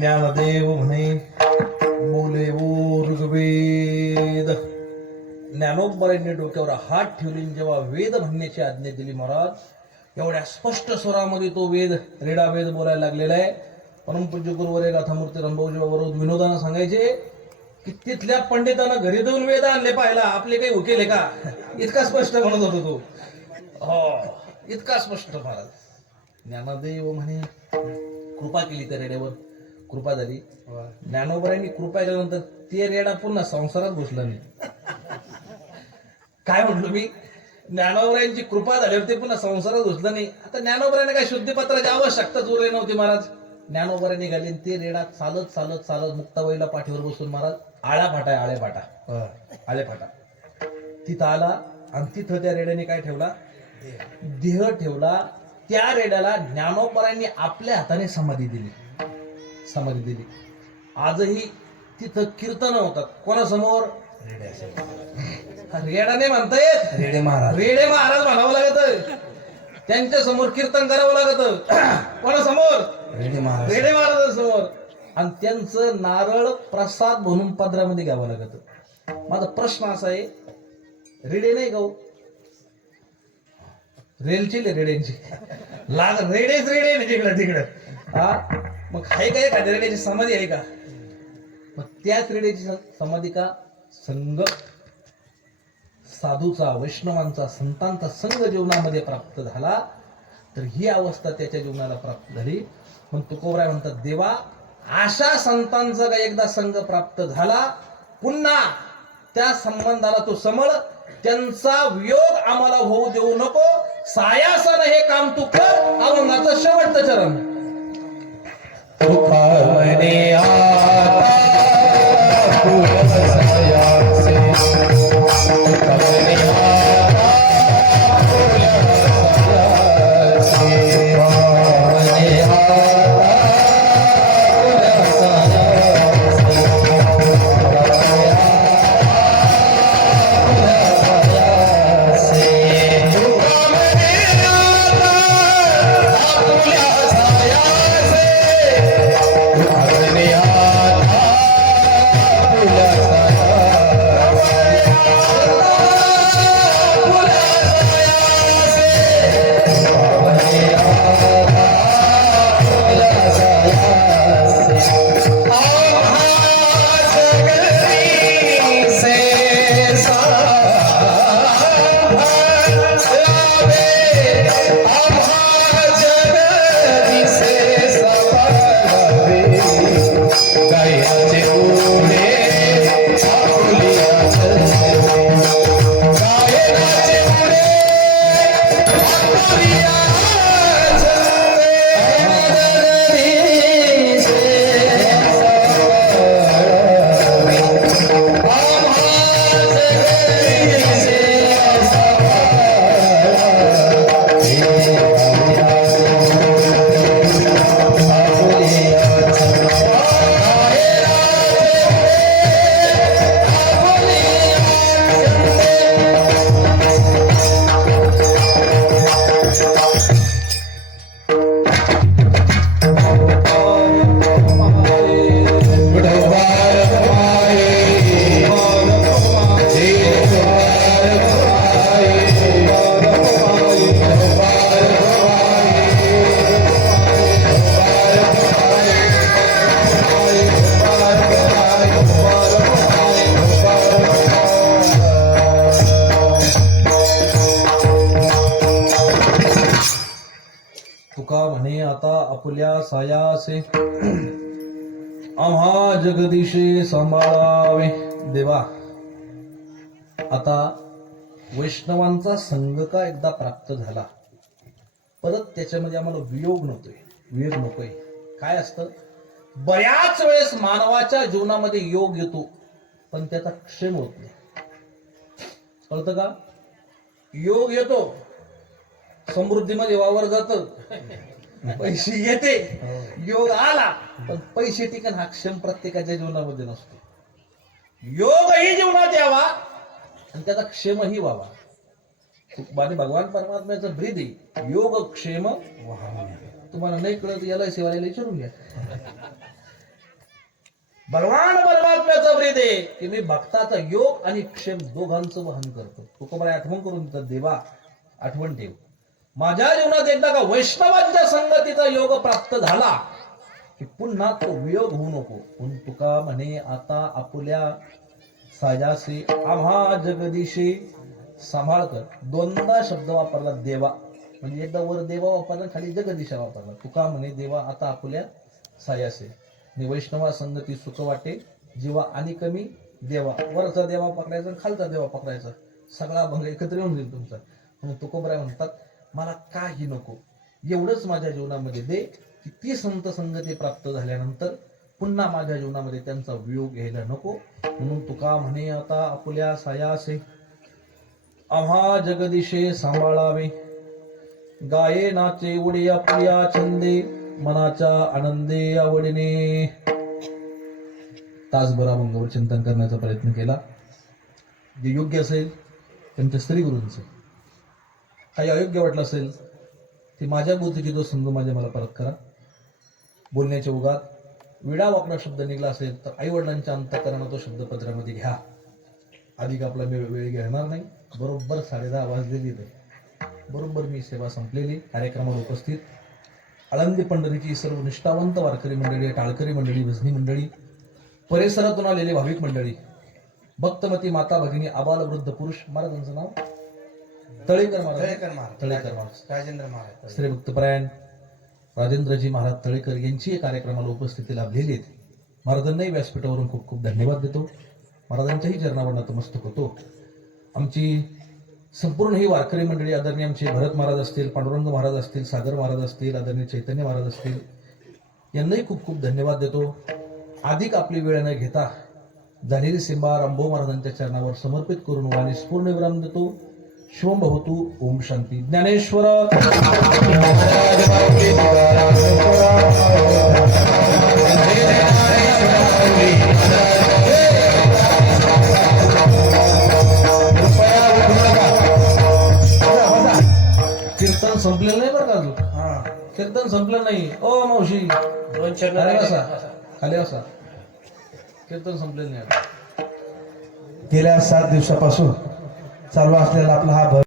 ज्ञानदेव म्हणे बोले ऋग्वेद. ज्ञानोबरायांनी डोक्यावर हात ठेवले जेव्हा वेद म्हणण्याची आज्ञा दिली महाराज, एवढ्या स्पष्ट स्वरामध्ये तो वेद रेडा वेद बोलायला लागलेला आहे. परमपूज्य गुरुवर्य गाथामूर्ती रणभाऊजी बरोबर विनोदानं सांगायचे की तिथल्या पंडितांना घरी देऊन वेद आणले पाहिला, आपले काही उकेले का? इतका स्पष्ट म्हणत होतो तो. हो, इतका स्पष्ट महाराज. ज्ञानदेव म्हणे कृपा केली त्या रेड्यावर. कृपा झाली. ज्ञानोबरायांनी कृपा केल्यानंतर ते रेडा पुन्हा संसारात घुसला नाही. काय म्हटलो मी? ज्ञानोबरायांची कृपा झाल्यावर ते पुन्हा संसारात घुसला नाही. आता ज्ञानोबरायांनी काय शुद्धीपत्राची आवश्यकताच उरली नव्हती महाराज. ज्ञानोबराय निघाले ते रेडा चालत चालत चालत मुक्ताबाईला पाठीवर बसून महाराज आळेफाटा तिथं आला आणि तिथं त्या रेड्याने काय ठेवला? देह ठेवला. त्या रेड्याला ज्ञानोबरायांनी आपल्या हाताने समाधी दिली. आजही तिथं कीर्तन होतात. कोणासमोर? रेडाने म्हणता येत, रेडे महाराज म्हणावं लागत. त्यांच्या समोर कीर्तन करावं लागत. कोणासमोर? रेडे महाराजांसमोर. आणि त्यांचं नारळ प्रसाद म्हणून पदरामध्ये घ्यावं लागत. माझा प्रश्न असा आहे, रेडे नाही गाऊ रेलची रेड्यांची लाग रेडेच रेडे म्हणजे इकडं तिकडं हा मग आहे काय एखाद्या रेड्याची समाधी आहे का मग त्याच रेड्याची समाधी का संघ साधूचा वैष्णवांचा संतांचा संघ जीवनामध्ये प्राप्त झाला तर ही अवस्था त्याच्या जीवनाला प्राप्त झाली मग तुकोबराय म्हणतात देवा अशा संतांचा का एकदा संघ प्राप्त झाला पुन्हा त्या संबंधाला तो समळ त्यांचा वियोग आम्हाला होऊ देऊ नको सायासन हे काम तू कर अवंगाचं शेवटचं चरण तुका म्हणे आता फुल सायासे तुका म्हणे आता फुल सायासे म्हणे आता तुका म्हणे आता आपुल्या सायासे आम्हा जगदीशे सांभाळावे देवा आता वैष्णवांचा संघ का एकदा प्राप्त झाला परत त्याच्यामध्ये आम्हाला वियोग नकोय काय असतं बऱ्याच वेळेस मानवाच्या जीवनामध्ये योग येतो पण त्याचा क्षेम होत नाही कळतं का योग येतो समृद्धीमध्ये वावर जात पैसे येते योग आला पण पैसे टिकन हा क्षम प्रत्येकाच्या जीवनामध्ये नसतो योगही जीवनात यावा आणि त्याचा क्षेमही व्हावा आणि भगवान परमात्म्याचं ब्रीद आहे योग क्षेम तुम्हाला नाही कळत याला सेवाला विचारून घ्या भगवान परमात्म्याचं ब्रीद आहे की मी भक्ताचा योग आणि क्षेम दोघांचं वहन करतो तुकोबराय आठवण करून देतात देवा आठवण ठेव माझ्या जीवनात एकदा का वैष्णवांच्या संगतीचा योग प्राप्त झाला की पुन्हा तो वियोग होऊ नको म्हणून तुका म्हणे आता आपुल्या सायासे आम्हा जगदीशी सांभाळ कर दोनदा शब्द वापरला देवा म्हणजे एकदा वर देवा वापरला खाली जगदीशा वापरला तुका म्हणे देवा आता आपुल्या सायासे आणि वैष्णवा संगती सुख वाटे जीवा आणि कमी देवा वरचा देवा पकडायचा आणि खालचा देवा पकडायचा सगळा भंग एकत्र येऊन जाईल तुमचा म्हणून तुकोबराय म्हणतात मला काही नको एवढंच माझ्या जीवनामध्ये दे की ती संत संगती प्राप्त झाल्यानंतर पुन्हा माझ्या जीवनामध्ये त्यांचा वियोग घ्यायला नको म्हणून तुका म्हणे आता आपुल्या सायासे आम्हा जगदीशे सांभाळावे गाये नाचे उडे आपुल्या छंदे मनाच्या आनंदे आवडीने तासभर अभंगावर चिंतन करण्याचा प्रयत्न केला जे योग्य असेल त्यांच्या स्त्री गुरूंचं काही अयोग्य वाटलं असेल ते माझ्या बुद्धीची जो संघ माझ्या मला परत करा बोलण्याच्या उगात विडा वाकडा शब्द निघला असेल तर आई वडिलांच्या अंतःकरणात तो शब्द पत्रामध्ये घ्या अधिक आपला वेळ घेणार नाही बरोबर 10:30 वाजलेली बरोबर मी सेवा संपलेली कार्यक्रमाला उपस्थित आळंदी पंढरीची सर्व निष्ठावंत वारकरी मंडळी, टाळकरी मंडळी, भजनी मंडळी, परिसरातून आलेले भाविक मंडळी, भक्तमती माता भगिनी, आबाल वृद्ध पुरुष, महाराजांचं नाव तळेकर महाराज, तळेकर महाराज, राजेंद्र महाराज, श्री भक्तपरायण राजेंद्रजी महाराज तळेकर यांची या कार्यक्रमाला उपस्थिती लाभलेली आहेत. महाराजांनाही व्यासपीठावरून खूप खूप धन्यवाद देतो. महाराजांच्याही चरणावर नतमस्तक होतो. आमची संपूर्ण ही वारकरी मंडळी, आदरणीय आमचे भरत महाराज असतील, पांडुरंग महाराज असतील, सागर महाराज असतील, आदरणीय चैतन्य महाराज असतील, यांनाही खूप खूप धन्यवाद देतो. अधिक आपली वेळ न घेता झालेली सेवा रामभाऊ महाराजांच्या चरणावर समर्पित करून वाणीस पूर्ण विराम देतो. शिवम भवतु. ओम शांती. ज्ञानेश्वर कीर्तन संपलेलं नाही बरं का अजून. कीर्तन संपलं नाही. ओ मावशी खाली बसा, खाली बसा. कीर्तन संपलेलं नाही. गेल्या 7 दिवसापासून चालू असलेला आपला हा